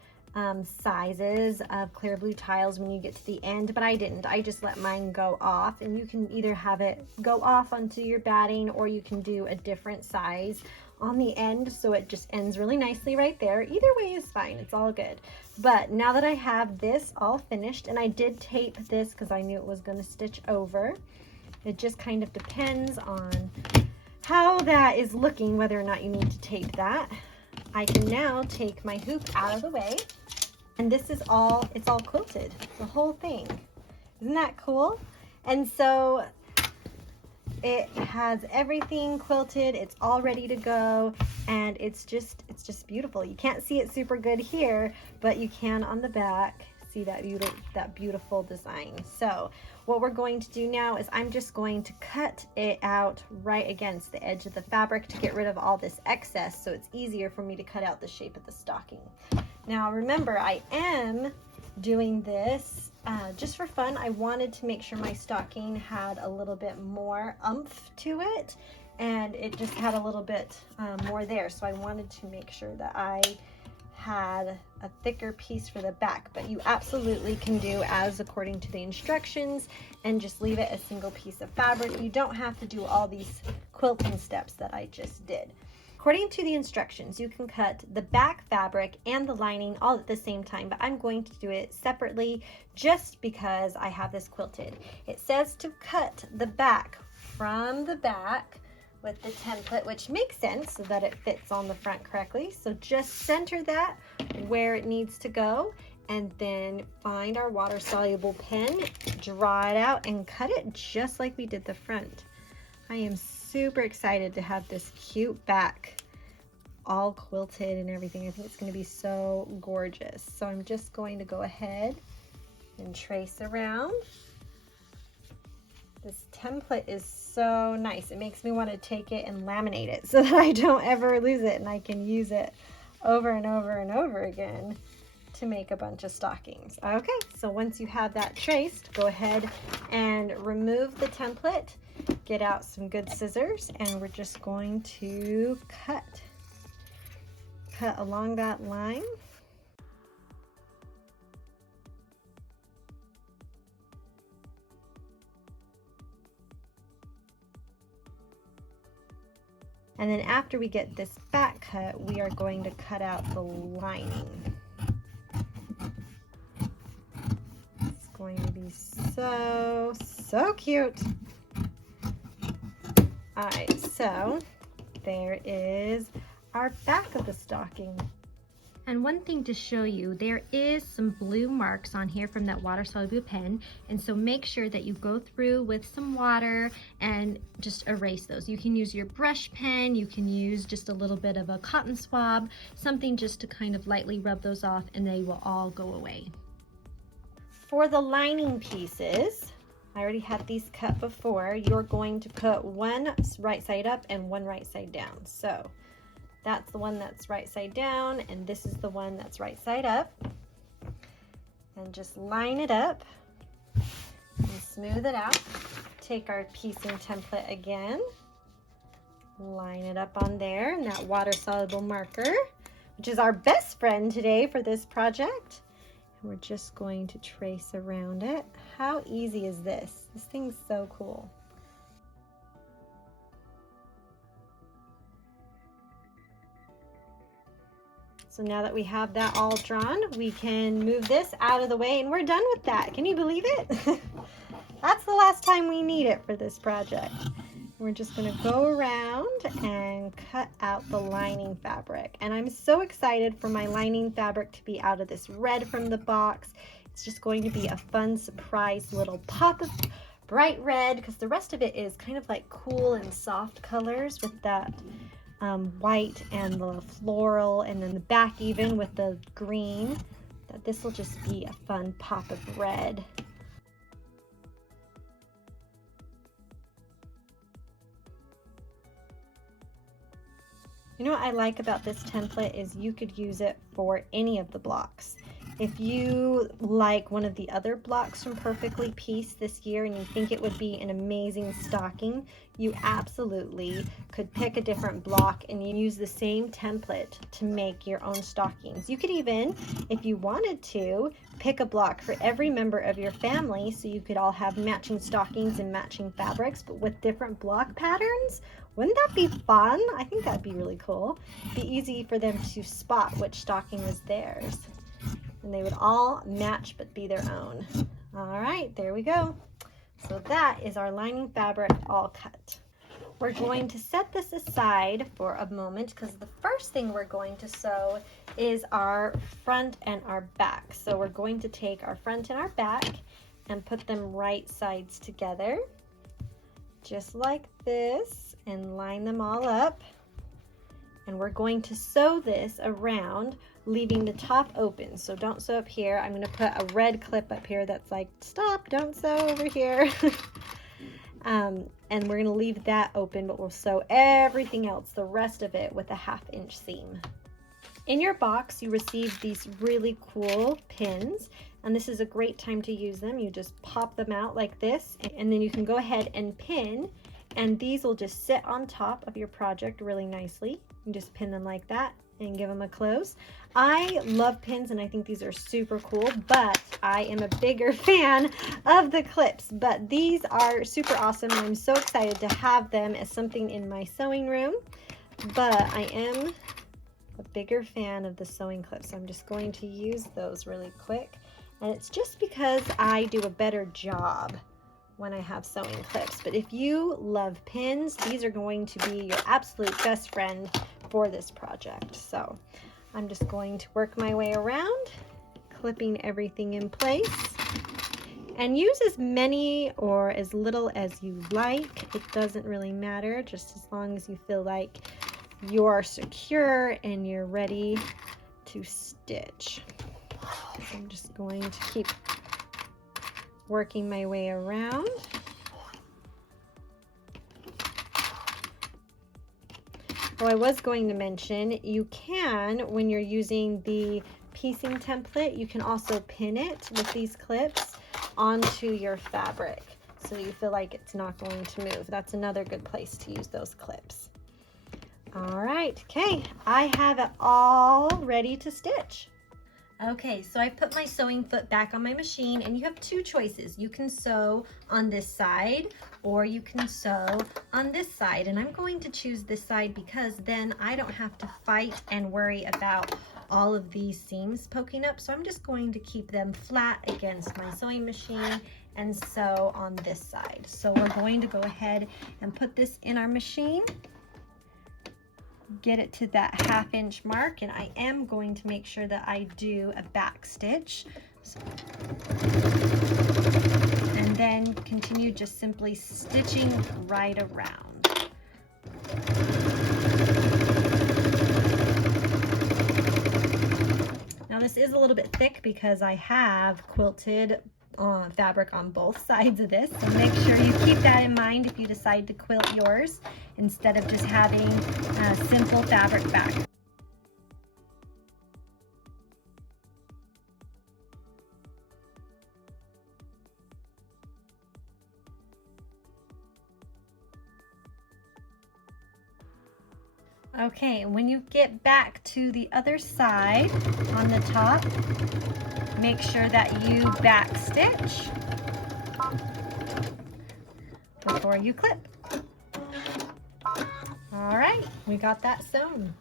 sizes of clear blue tiles when you get to the end, but I didn't. I just let mine go off, and you can either have it go off onto your batting, or you can do a different size on the end so it just ends really nicely right there. Either way is fine, it's all good. But now that I have this all finished, and I did tape this because I knew it was going to stitch over, it just kind of depends on how that is looking, whether or not you need to tape that. I can now take my hoop out of the way, and this is all, it's all quilted, the whole thing. Isn't that cool? And so It has everything quilted. It's all ready to go, and it's just beautiful. You can't see it super good here, but you can on the back see that beautiful design. So what we're going to do now is I'm just going to cut it out right against the edge of the fabric to get rid of all this excess, so it's easier for me to cut out the shape of the stocking. Now remember, I am doing this just for fun. I wanted to make sure my stocking had a little bit more oomph to it, and it just had a little bit more there, so I wanted to make sure that I had a thicker piece for the back. But you absolutely can do as according to the instructions and just leave it a single piece of fabric. You don't have to do all these quilting steps that I just did. According to the instructions, you can cut the back fabric and the lining all at the same time, but I'm going to do it separately just because I have this quilted. It says to cut the back from the back with the template, which makes sense so that it fits on the front correctly. So just center that where it needs to go, and then find our water-soluble pen, draw it out, and cut it just like we did the front. I am super excited to have this cute back all quilted and everything. I think it's going to be so gorgeous. So I'm just going to go ahead and trace around. This template is so nice. It makes me want to take it and laminate it so that I don't ever lose it, and I can use it over and over and over again to make a bunch of stockings. Okay, so once you have that traced, go ahead and remove the template, get out some good scissors, and we're just going to cut along that line. And then after we get this back cut, we are going to cut out the lining. It's going to be so cute. All right, so there is our back of the stocking. And one thing to show you, there is some blue marks on here from that water-soluble pen, and so make sure that you go through with some water and just erase those. You can use your brush pen, you can use just a little bit of a cotton swab, something just to kind of lightly rub those off, and they will all go away. For the lining pieces, I already had these cut before. You're going to put one right side up and one right side down. So that's the one that's right side down, and this is the one that's right side up. And just line it up and smooth it out. Take our piecing template again, line it up on there, and that water-soluble marker, which is our best friend today for this project. And we're just going to trace around it. How easy is this? This thing's so cool. So now that we have that all drawn, we can move this out of the way, and we're done with that. Can you believe it? That's the last time we need it for this project. We're just going to go around and cut out the lining fabric. And I'm so excited for my lining fabric to be out of this red from the box. It's just going to be a fun surprise little pop of bright red, because the rest of it is kind of like cool and soft colors with that white and the floral, and then the back even with the green. That this will just be a fun pop of red. You know what I like about this template is you could use it for any of the blocks. If you like one of the other blocks from Perfectly Pieced this year and you think it would be an amazing stocking, you absolutely could pick a different block and use the same template to make your own stockings. You could even, if you wanted to, pick a block for every member of your family so you could all have matching stockings and matching fabrics, but with different block patterns. Wouldn't that be fun? I think that'd be really cool. It'd be easy for them to spot which stocking was theirs. And they would all match but be their own. All right, there we go. So that is our lining fabric all cut. We're going to set this aside for a moment because the first thing we're going to sew is our front and our back. So we're going to take our front and our back and put them right sides together, just like this and line them all up. And we're going to sew this around, leaving the top open. So don't sew up here. I'm gonna put a red clip up here that's like, stop, don't sew over here. And we're gonna leave that open, but we'll sew everything else, the rest of it, with a 1/2 inch seam. In your box, you receive these really cool pins, and this is a great time to use them. You just pop them out like this, and then you can go ahead and pin, and these will just sit on top of your project really nicely. You just pin them like that and give them a close. I love pins and I think these are super cool, but I am a bigger fan of the clips, but these are super awesome and I'm so excited to have them as something in my sewing room. But I am a bigger fan of the sewing clips, so I'm just going to use those really quick, and it's just because I do a better job when I have sewing clips. But if you love pins, these are going to be your absolute best friend for this project. So I'm just going to work my way around, clipping everything in place, and use as many or as little as you like. It doesn't really matter, just as long as you feel like you're secure and you're ready to stitch. So I'm just going to keep working my way around. Oh, I was going to mention, you can, when you're using the piecing template, you can also pin it with these clips onto your fabric so you feel like it's not going to move. That's another good place to use those clips. All right, okay, I have it all ready to stitch. Okay, so I put my sewing foot back on my machine, and you have two choices. You can sew on this side or you can sew on this side, and I'm going to choose this side because then I don't have to fight and worry about all of these seams poking up. So I'm just going to keep them flat against my sewing machine and sew on this side. So we're going to go ahead and put this in our machine, get it to that 1/2 inch mark, and I am going to make sure that I do a back stitch. And then continue just simply stitching right around. Now this is a little bit thick because I have quilted fabric on both sides of this, so make sure you keep that in mind if you decide to quilt yours instead of just having simple fabric back. Okay, when you get back to the other side on the top, make sure that you back stitch before you clip. All right, we got that sewn.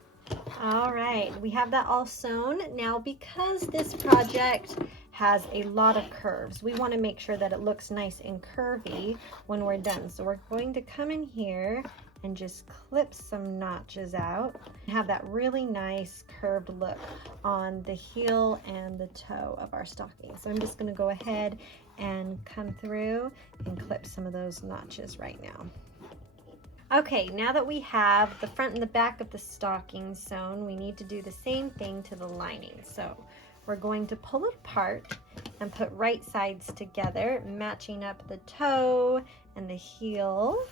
All right, we have that all sewn. Now, because this project has a lot of curves, we want to make sure that it looks nice and curvy when we're done. So we're going to come in here and just clip some notches out. Have that really nice curved look on the heel and the toe of our stocking. So I'm just going to go ahead and come through and clip some of those notches right now. Okay, now that we have the front and the back of the stocking sewn, we need to do the same thing to the lining. So we're going to pull it apart and put right sides together, matching up the toe and the heel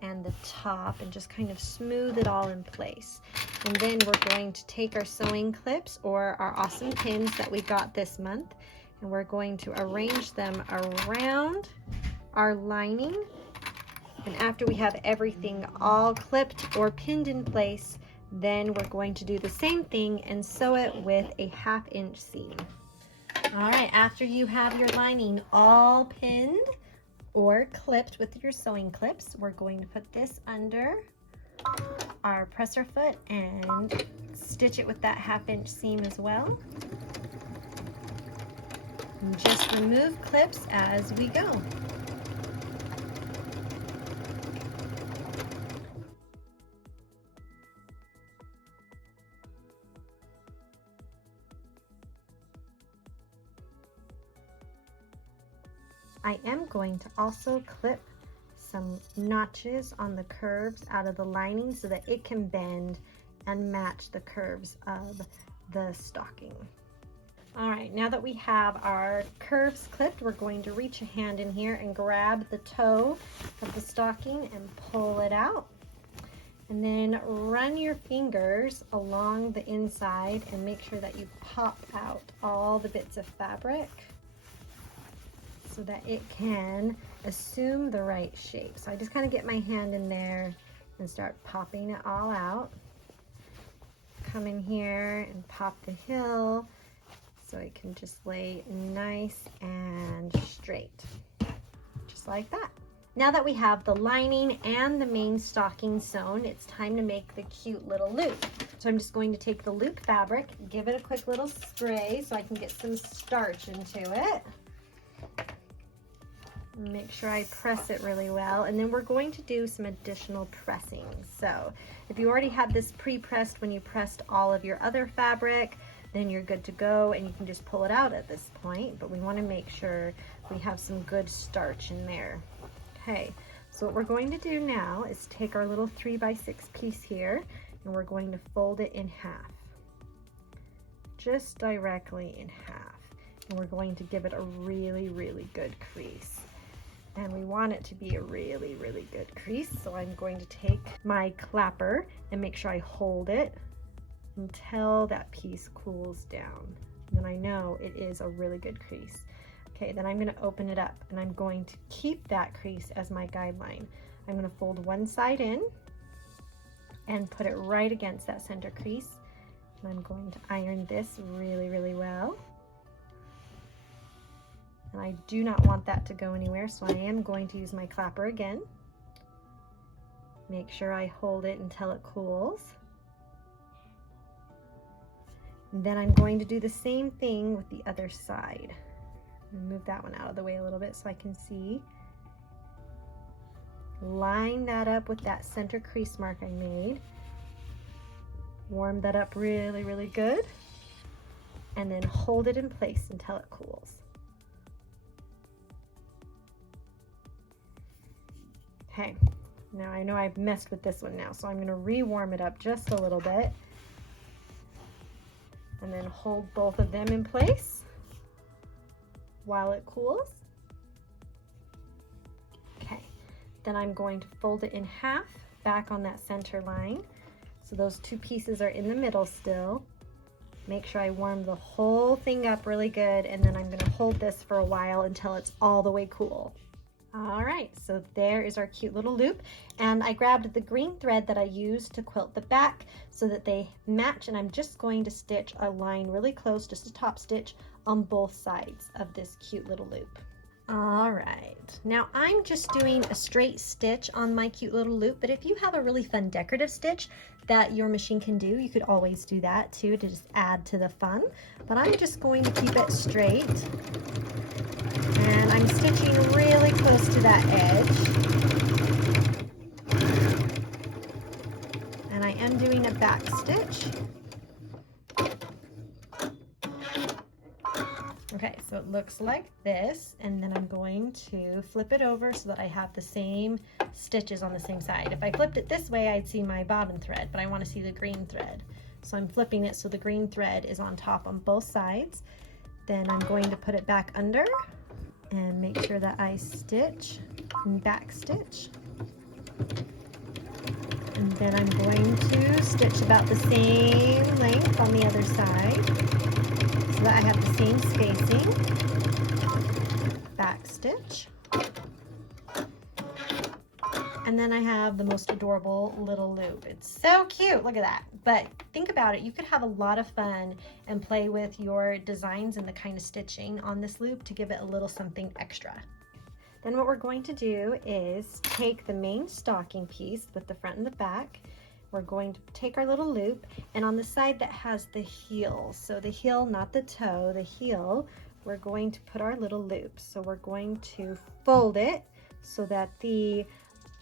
and the top, and just kind of smooth it all in place. And then we're going to take our sewing clips or our awesome pins that we got this month, and we're going to arrange them around our lining. And after we have everything all clipped or pinned in place, then we're going to do the same thing and sew it with a 1/2 inch seam. All right, after you have your lining all pinned or clipped with your sewing clips, we're going to put this under our presser foot and stitch it with that 1/2 inch seam as well. And just remove clips as we go. I am going to also clip some notches on the curves out of the lining so that it can bend and match the curves of the stocking. All right, now that we have our curves clipped, we're going to reach a hand in here and grab the toe of the stocking and pull it out. And then run your fingers along the inside and make sure that you pop out all the bits of fabric so that it can assume the right shape. So I just kind of get my hand in there and start popping it all out. Come in here and pop the heel so it can just lay nice and straight, just like that. Now that we have the lining and the main stocking sewn, it's time to make the cute little loop. So I'm just going to take the loop fabric, give it a quick little spray so I can get some starch into it. Make sure I press it really well, and then we're going to do some additional pressing. So if you already had this pre-pressed when you pressed all of your other fabric, then you're good to go and you can just pull it out at this point, but we want to make sure we have some good starch in there. Okay, so what we're going to do now is take our little 3x6 piece here and we're going to fold it in half, just directly in half, and we're going to give it a really, really good crease. And we want it to be a really, really good crease, so I'm going to take my clapper and make sure I hold it until that piece cools down. Then I know it is a really good crease. Okay, then I'm going to open it up and I'm going to keep that crease as my guideline. I'm going to fold one side in and put it right against that center crease. And I'm going to iron this really, really well. And I do not want that to go anywhere, so I am going to use my clapper again. Make sure I hold it until it cools. And then I'm going to do the same thing with the other side. Move that one out of the way a little bit so I can see. Line that up with that center crease mark I made. Warm that up really, really good. And then hold it in place until it cools. Okay, now I know I've messed with this one now, so I'm going to re-warm it up just a little bit. And then hold both of them in place while it cools. Okay, then I'm going to fold it in half back on that center line. So those two pieces are in the middle still. Make sure I warm the whole thing up really good, and then I'm going to hold this for a while until it's all the way cool. All right, so there is our cute little loop, and I grabbed the green thread that I used to quilt the back so that they match, and I'm just going to stitch a line really close, just a top stitch on both sides of this cute little loop. All right, now I'm just doing a straight stitch on my cute little loop, but if you have a really fun decorative stitch that your machine can do, you could always do that too to just add to the fun, but I'm just going to keep it straight. And I'm stitching really close to that edge. And I am doing a back stitch. Okay, so it looks like this, and then I'm going to flip it over so that I have the same stitches on the same side. If I flipped it this way, I'd see my bobbin thread, but I want to see the green thread. So I'm flipping it so the green thread is on top on both sides. Then I'm going to put it back under and make sure that I stitch and back stitch. And then I'm going to stitch about the same length on the other side so that I have the same spacing. Back stitch. And then I have the most adorable little loop. It's so cute, look at that. But think about it, you could have a lot of fun and play with your designs and the kind of stitching on this loop to give it a little something extra. Then what we're going to do is take the main stocking piece with the front and the back. We're going to take our little loop, and on the side that has the heel, so the heel, not the toe, the heel, we're going to put our little loop. So we're going to fold it so that the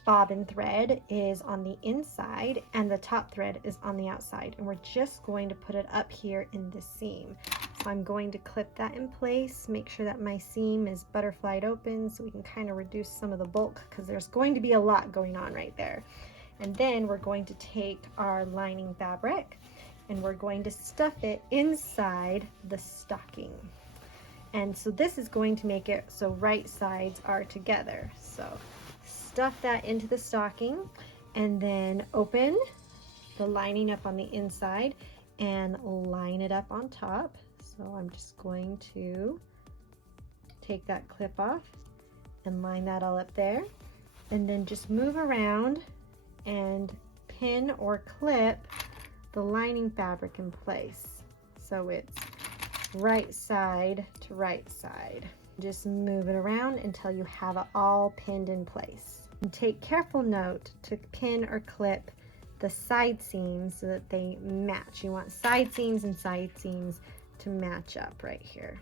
bobbin thread is on the inside and the top thread is on the outside, and we're just going to put it up here in the seam. So I'm going to clip that in place, make sure that my seam is butterflied open so we can kind of reduce some of the bulk, because there's going to be a lot going on right there. And then we're going to take our lining fabric and we're going to stuff it inside the stocking. And so this is going to make it so right sides are together. So stuff that into the stocking and then open the lining up on the inside and line it up on top. So I'm just going to take that clip off and line that all up there, and then just move around and pin or clip the lining fabric in place so it's right side to right side. Just move it around until you have it all pinned in place. And take careful note to pin or clip the side seams so that they match. You want side seams and side seams to match up right here.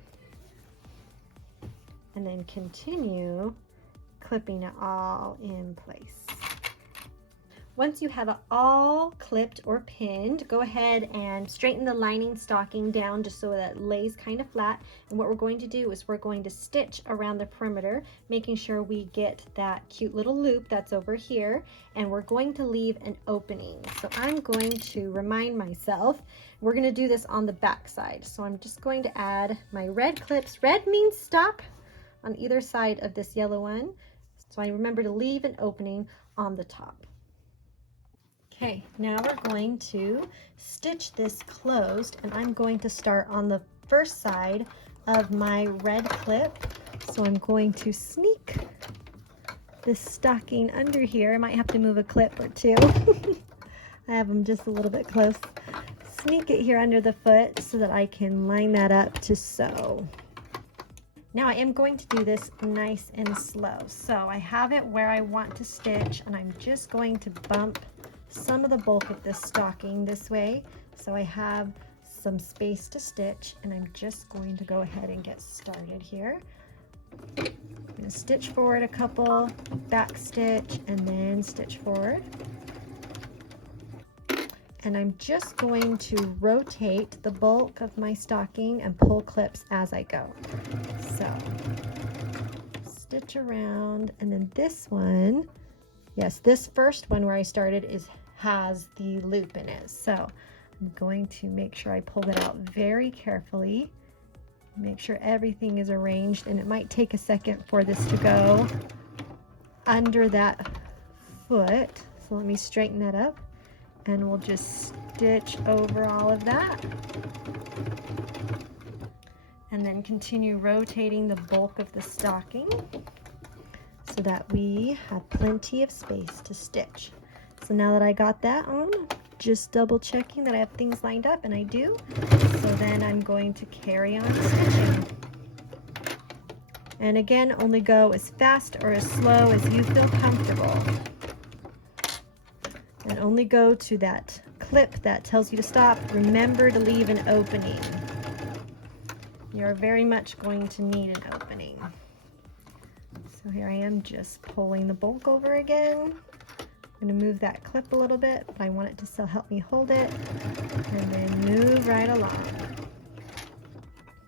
And then continue clipping it all in place. Once you have it all clipped or pinned, go ahead and straighten the lining stocking down just so that it lays kind of flat. And what we're going to do is we're going to stitch around the perimeter, making sure we get that cute little loop that's over here, and we're going to leave an opening. So I'm going to remind myself, we're going to do this on the back side. So I'm just going to add my red clips. Red means stop on either side of this yellow one. So I remember to leave an opening on the top. Okay, now we're going to stitch this closed, and I'm going to start on the first side of my red clip. So I'm going to sneak this stocking under here. I might have to move a clip or two. I have them just a little bit close. Sneak it here under the foot so that I can line that up to sew. Now I am going to do this nice and slow. So I have it where I want to stitch, and I'm just going to bump some of the bulk of this stocking this way so I have some space to stitch, and I'm just going to go ahead and get started here. I'm going to stitch forward a couple, back stitch, and then stitch forward. And I'm just going to rotate the bulk of my stocking and pull clips as I go. So stitch around, and then this one, yes, this first one where I started has the loop in it. So I'm going to make sure I pull it out very carefully. Make sure everything is arranged, and it might take a second for this to go under that foot. So let me straighten that up, and we'll just stitch over all of that. And then continue rotating the bulk of the stocking so that we have plenty of space to stitch. So now that I got that on, just double checking that I have things lined up, and I do. So then I'm going to carry on stitching. And again, only go as fast or as slow as you feel comfortable. And only go to that clip that tells you to stop. Remember to leave an opening. You're very much going to need an opening. So here I am just pulling the bulk over again. I'm going to move that clip a little bit, but I want it to still help me hold it, and then move right along.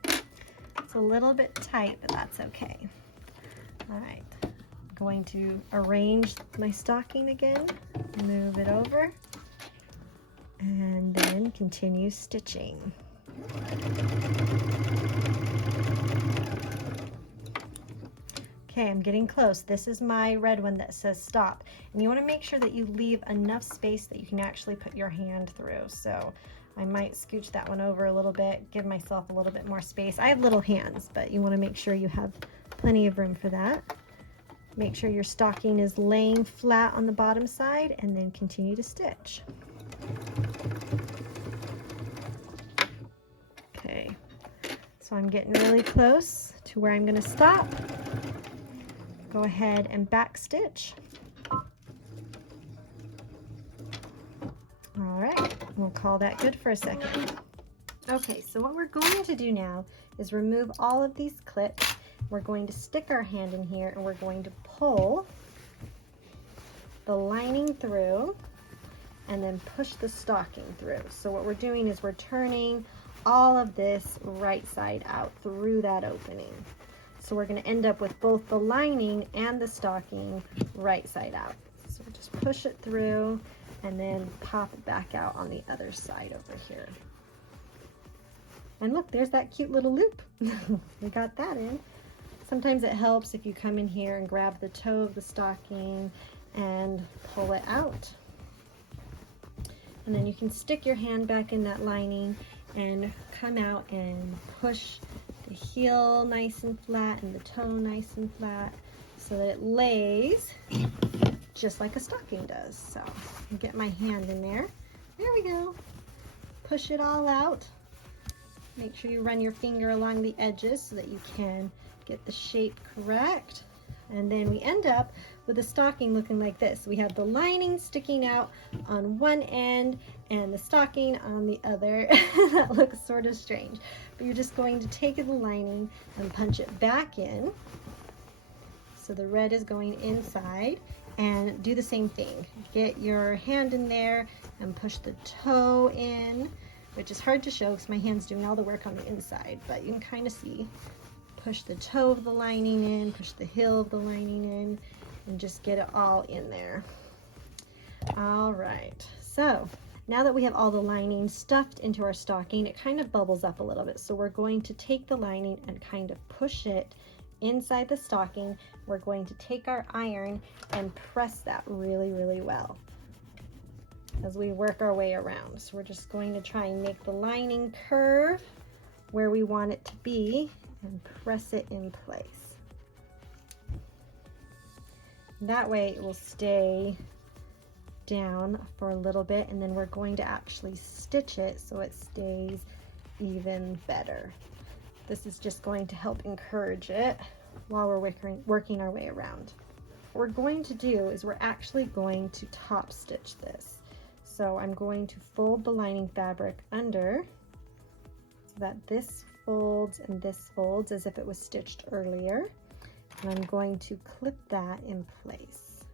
It's a little bit tight, but that's okay. All right, I'm going to arrange my stocking again, move it over, and then continue stitching. Okay, I'm getting close. This is my red one that says stop. And you want to make sure that you leave enough space that you can actually put your hand through. So I might scooch that one over a little bit, give myself a little bit more space. I have little hands, but you want to make sure you have plenty of room for that. Make sure your stocking is laying flat on the bottom side, and then continue to stitch. Okay, so I'm getting really close to where I'm going to stop. Go ahead and back stitch. All right, we'll call that good for a second. Okay, so what we're going to do now is remove all of these clips. We're going to stick our hand in here, and we're going to pull the lining through and then push the stocking through. So what we're doing is we're turning all of this right side out through that opening. So we're going to end up with both the lining and the stocking right side out. So we'll just push it through and then pop it back out on the other side over here. And look, there's that cute little loop. We got that in. Sometimes it helps if you come in here and grab the toe of the stocking and pull it out. And then you can stick your hand back in that lining and come out and push the heel nice and flat and the toe nice and flat so that it lays just like a stocking does. So I'll get my hand in there. There we go. Push it all out. Make sure you run your finger along the edges so that you can get the shape correct. And then we end up with a stocking looking like this. We have the lining sticking out on one end and the stocking on the other. That looks sort of strange, but you're just going to take the lining and punch it back in. So the red is going inside, and do the same thing. Get your hand in there and push the toe in, which is hard to show because my hand's doing all the work on the inside, but you can kind of see. Push the toe of the lining in, push the heel of the lining in, and just get it all in there. All right, so now that we have all the lining stuffed into our stocking, it kind of bubbles up a little bit. So we're going to take the lining and kind of push it inside the stocking. We're going to take our iron and press that really, really well as we work our way around. So we're just going to try and make the lining curve where we want it to be and press it in place. That way it will stay down for a little bit, and then we're going to actually stitch it so it stays even better. This is just going to help encourage it while we're working our way around. What we're going to do is we're actually going to top stitch this. So I'm going to fold the lining fabric under so that this folds and this folds as if it was stitched earlier. And I'm going to clip that in place.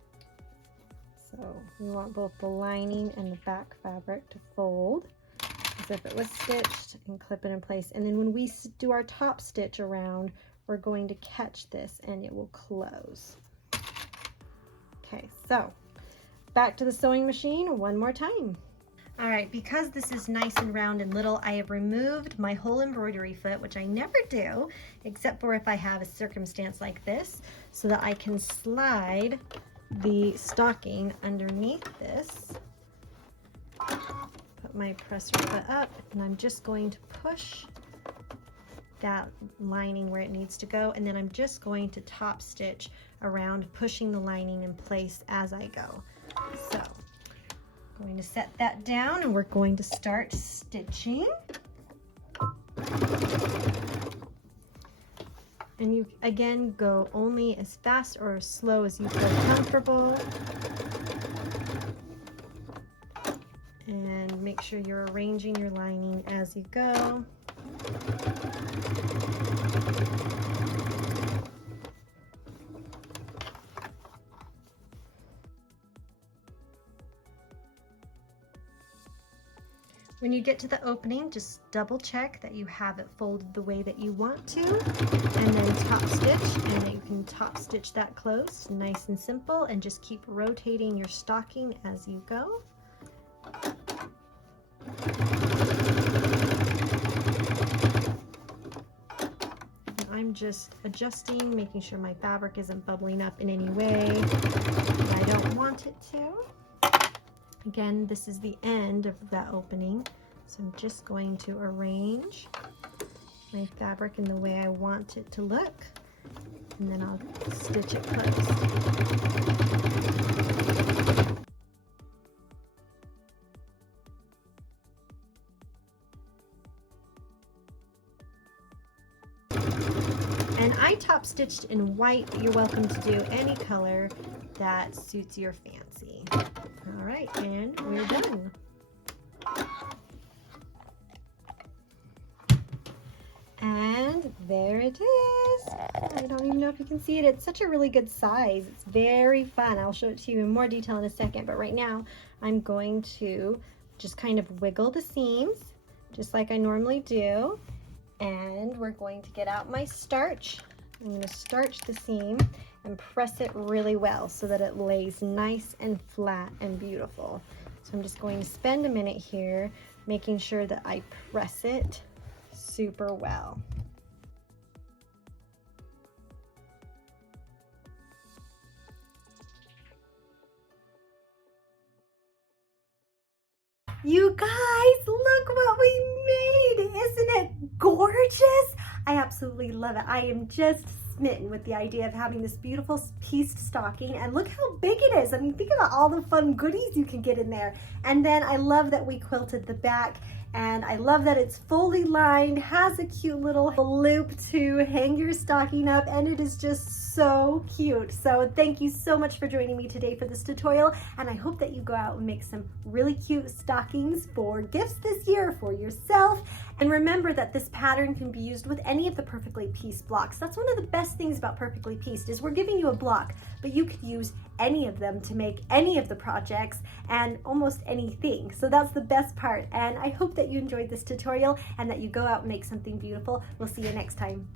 So we want both the lining and the back fabric to fold as if it was stitched, and clip it in place. And then when we do our top stitch around, we're going to catch this and it will close. Okay, so back to the sewing machine one more time. All right, because this is nice and round and little, I have removed my whole embroidery foot, which I never do, except for if I have a circumstance like this, so that I can slide the stocking underneath this. Put my presser foot up, and I'm just going to push that lining where it needs to go, and then I'm just going to top stitch around, pushing the lining in place as I go. So I'm going to set that down and we're going to start stitching. And you again go only as fast or as slow as you feel comfortable. And make sure you're arranging your lining as you go. When you get to the opening, just double check that you have it folded the way that you want to, and then top stitch, and you can top stitch that closed, nice and simple, and just keep rotating your stocking as you go. And I'm just adjusting, making sure my fabric isn't bubbling up in any way that I don't want it to. Again, this is the end of that opening, so I'm just going to arrange my fabric in the way I want it to look, and then I'll stitch it closed. And I top stitched in white, but you're welcome to do any color that suits your fancy. All right, and we're done. And there it is. I don't even know if you can see it. It's such a really good size. It's very fun. I'll show it to you in more detail in a second, but right now I'm going to just kind of wiggle the seams just like I normally do. And we're going to get out my starch. I'm going to starch the seam and press it really well so that it lays nice and flat and beautiful. So I'm just going to spend a minute here making sure that I press it super well. You guys, look what we made! Isn't it gorgeous? I absolutely love it. I am just smitten with the idea of having this beautiful pieced stocking, and look how big it is. I mean, think about all the fun goodies you can get in there. And then I love that we quilted the back, and I love that it's fully lined, has a cute little loop to hang your stocking up, and it is just so cute. So thank you so much for joining me today for this tutorial, and I hope that you go out and make some really cute stockings for gifts this year for yourself. And remember that this pattern can be used with any of the perfectly pieced blocks. That's one of the best things about perfectly pieced is we're giving you a block, but you could use any of them to make any of the projects and almost anything. So that's the best part. And I hope that you enjoyed this tutorial and that you go out and make something beautiful. We'll see you next time.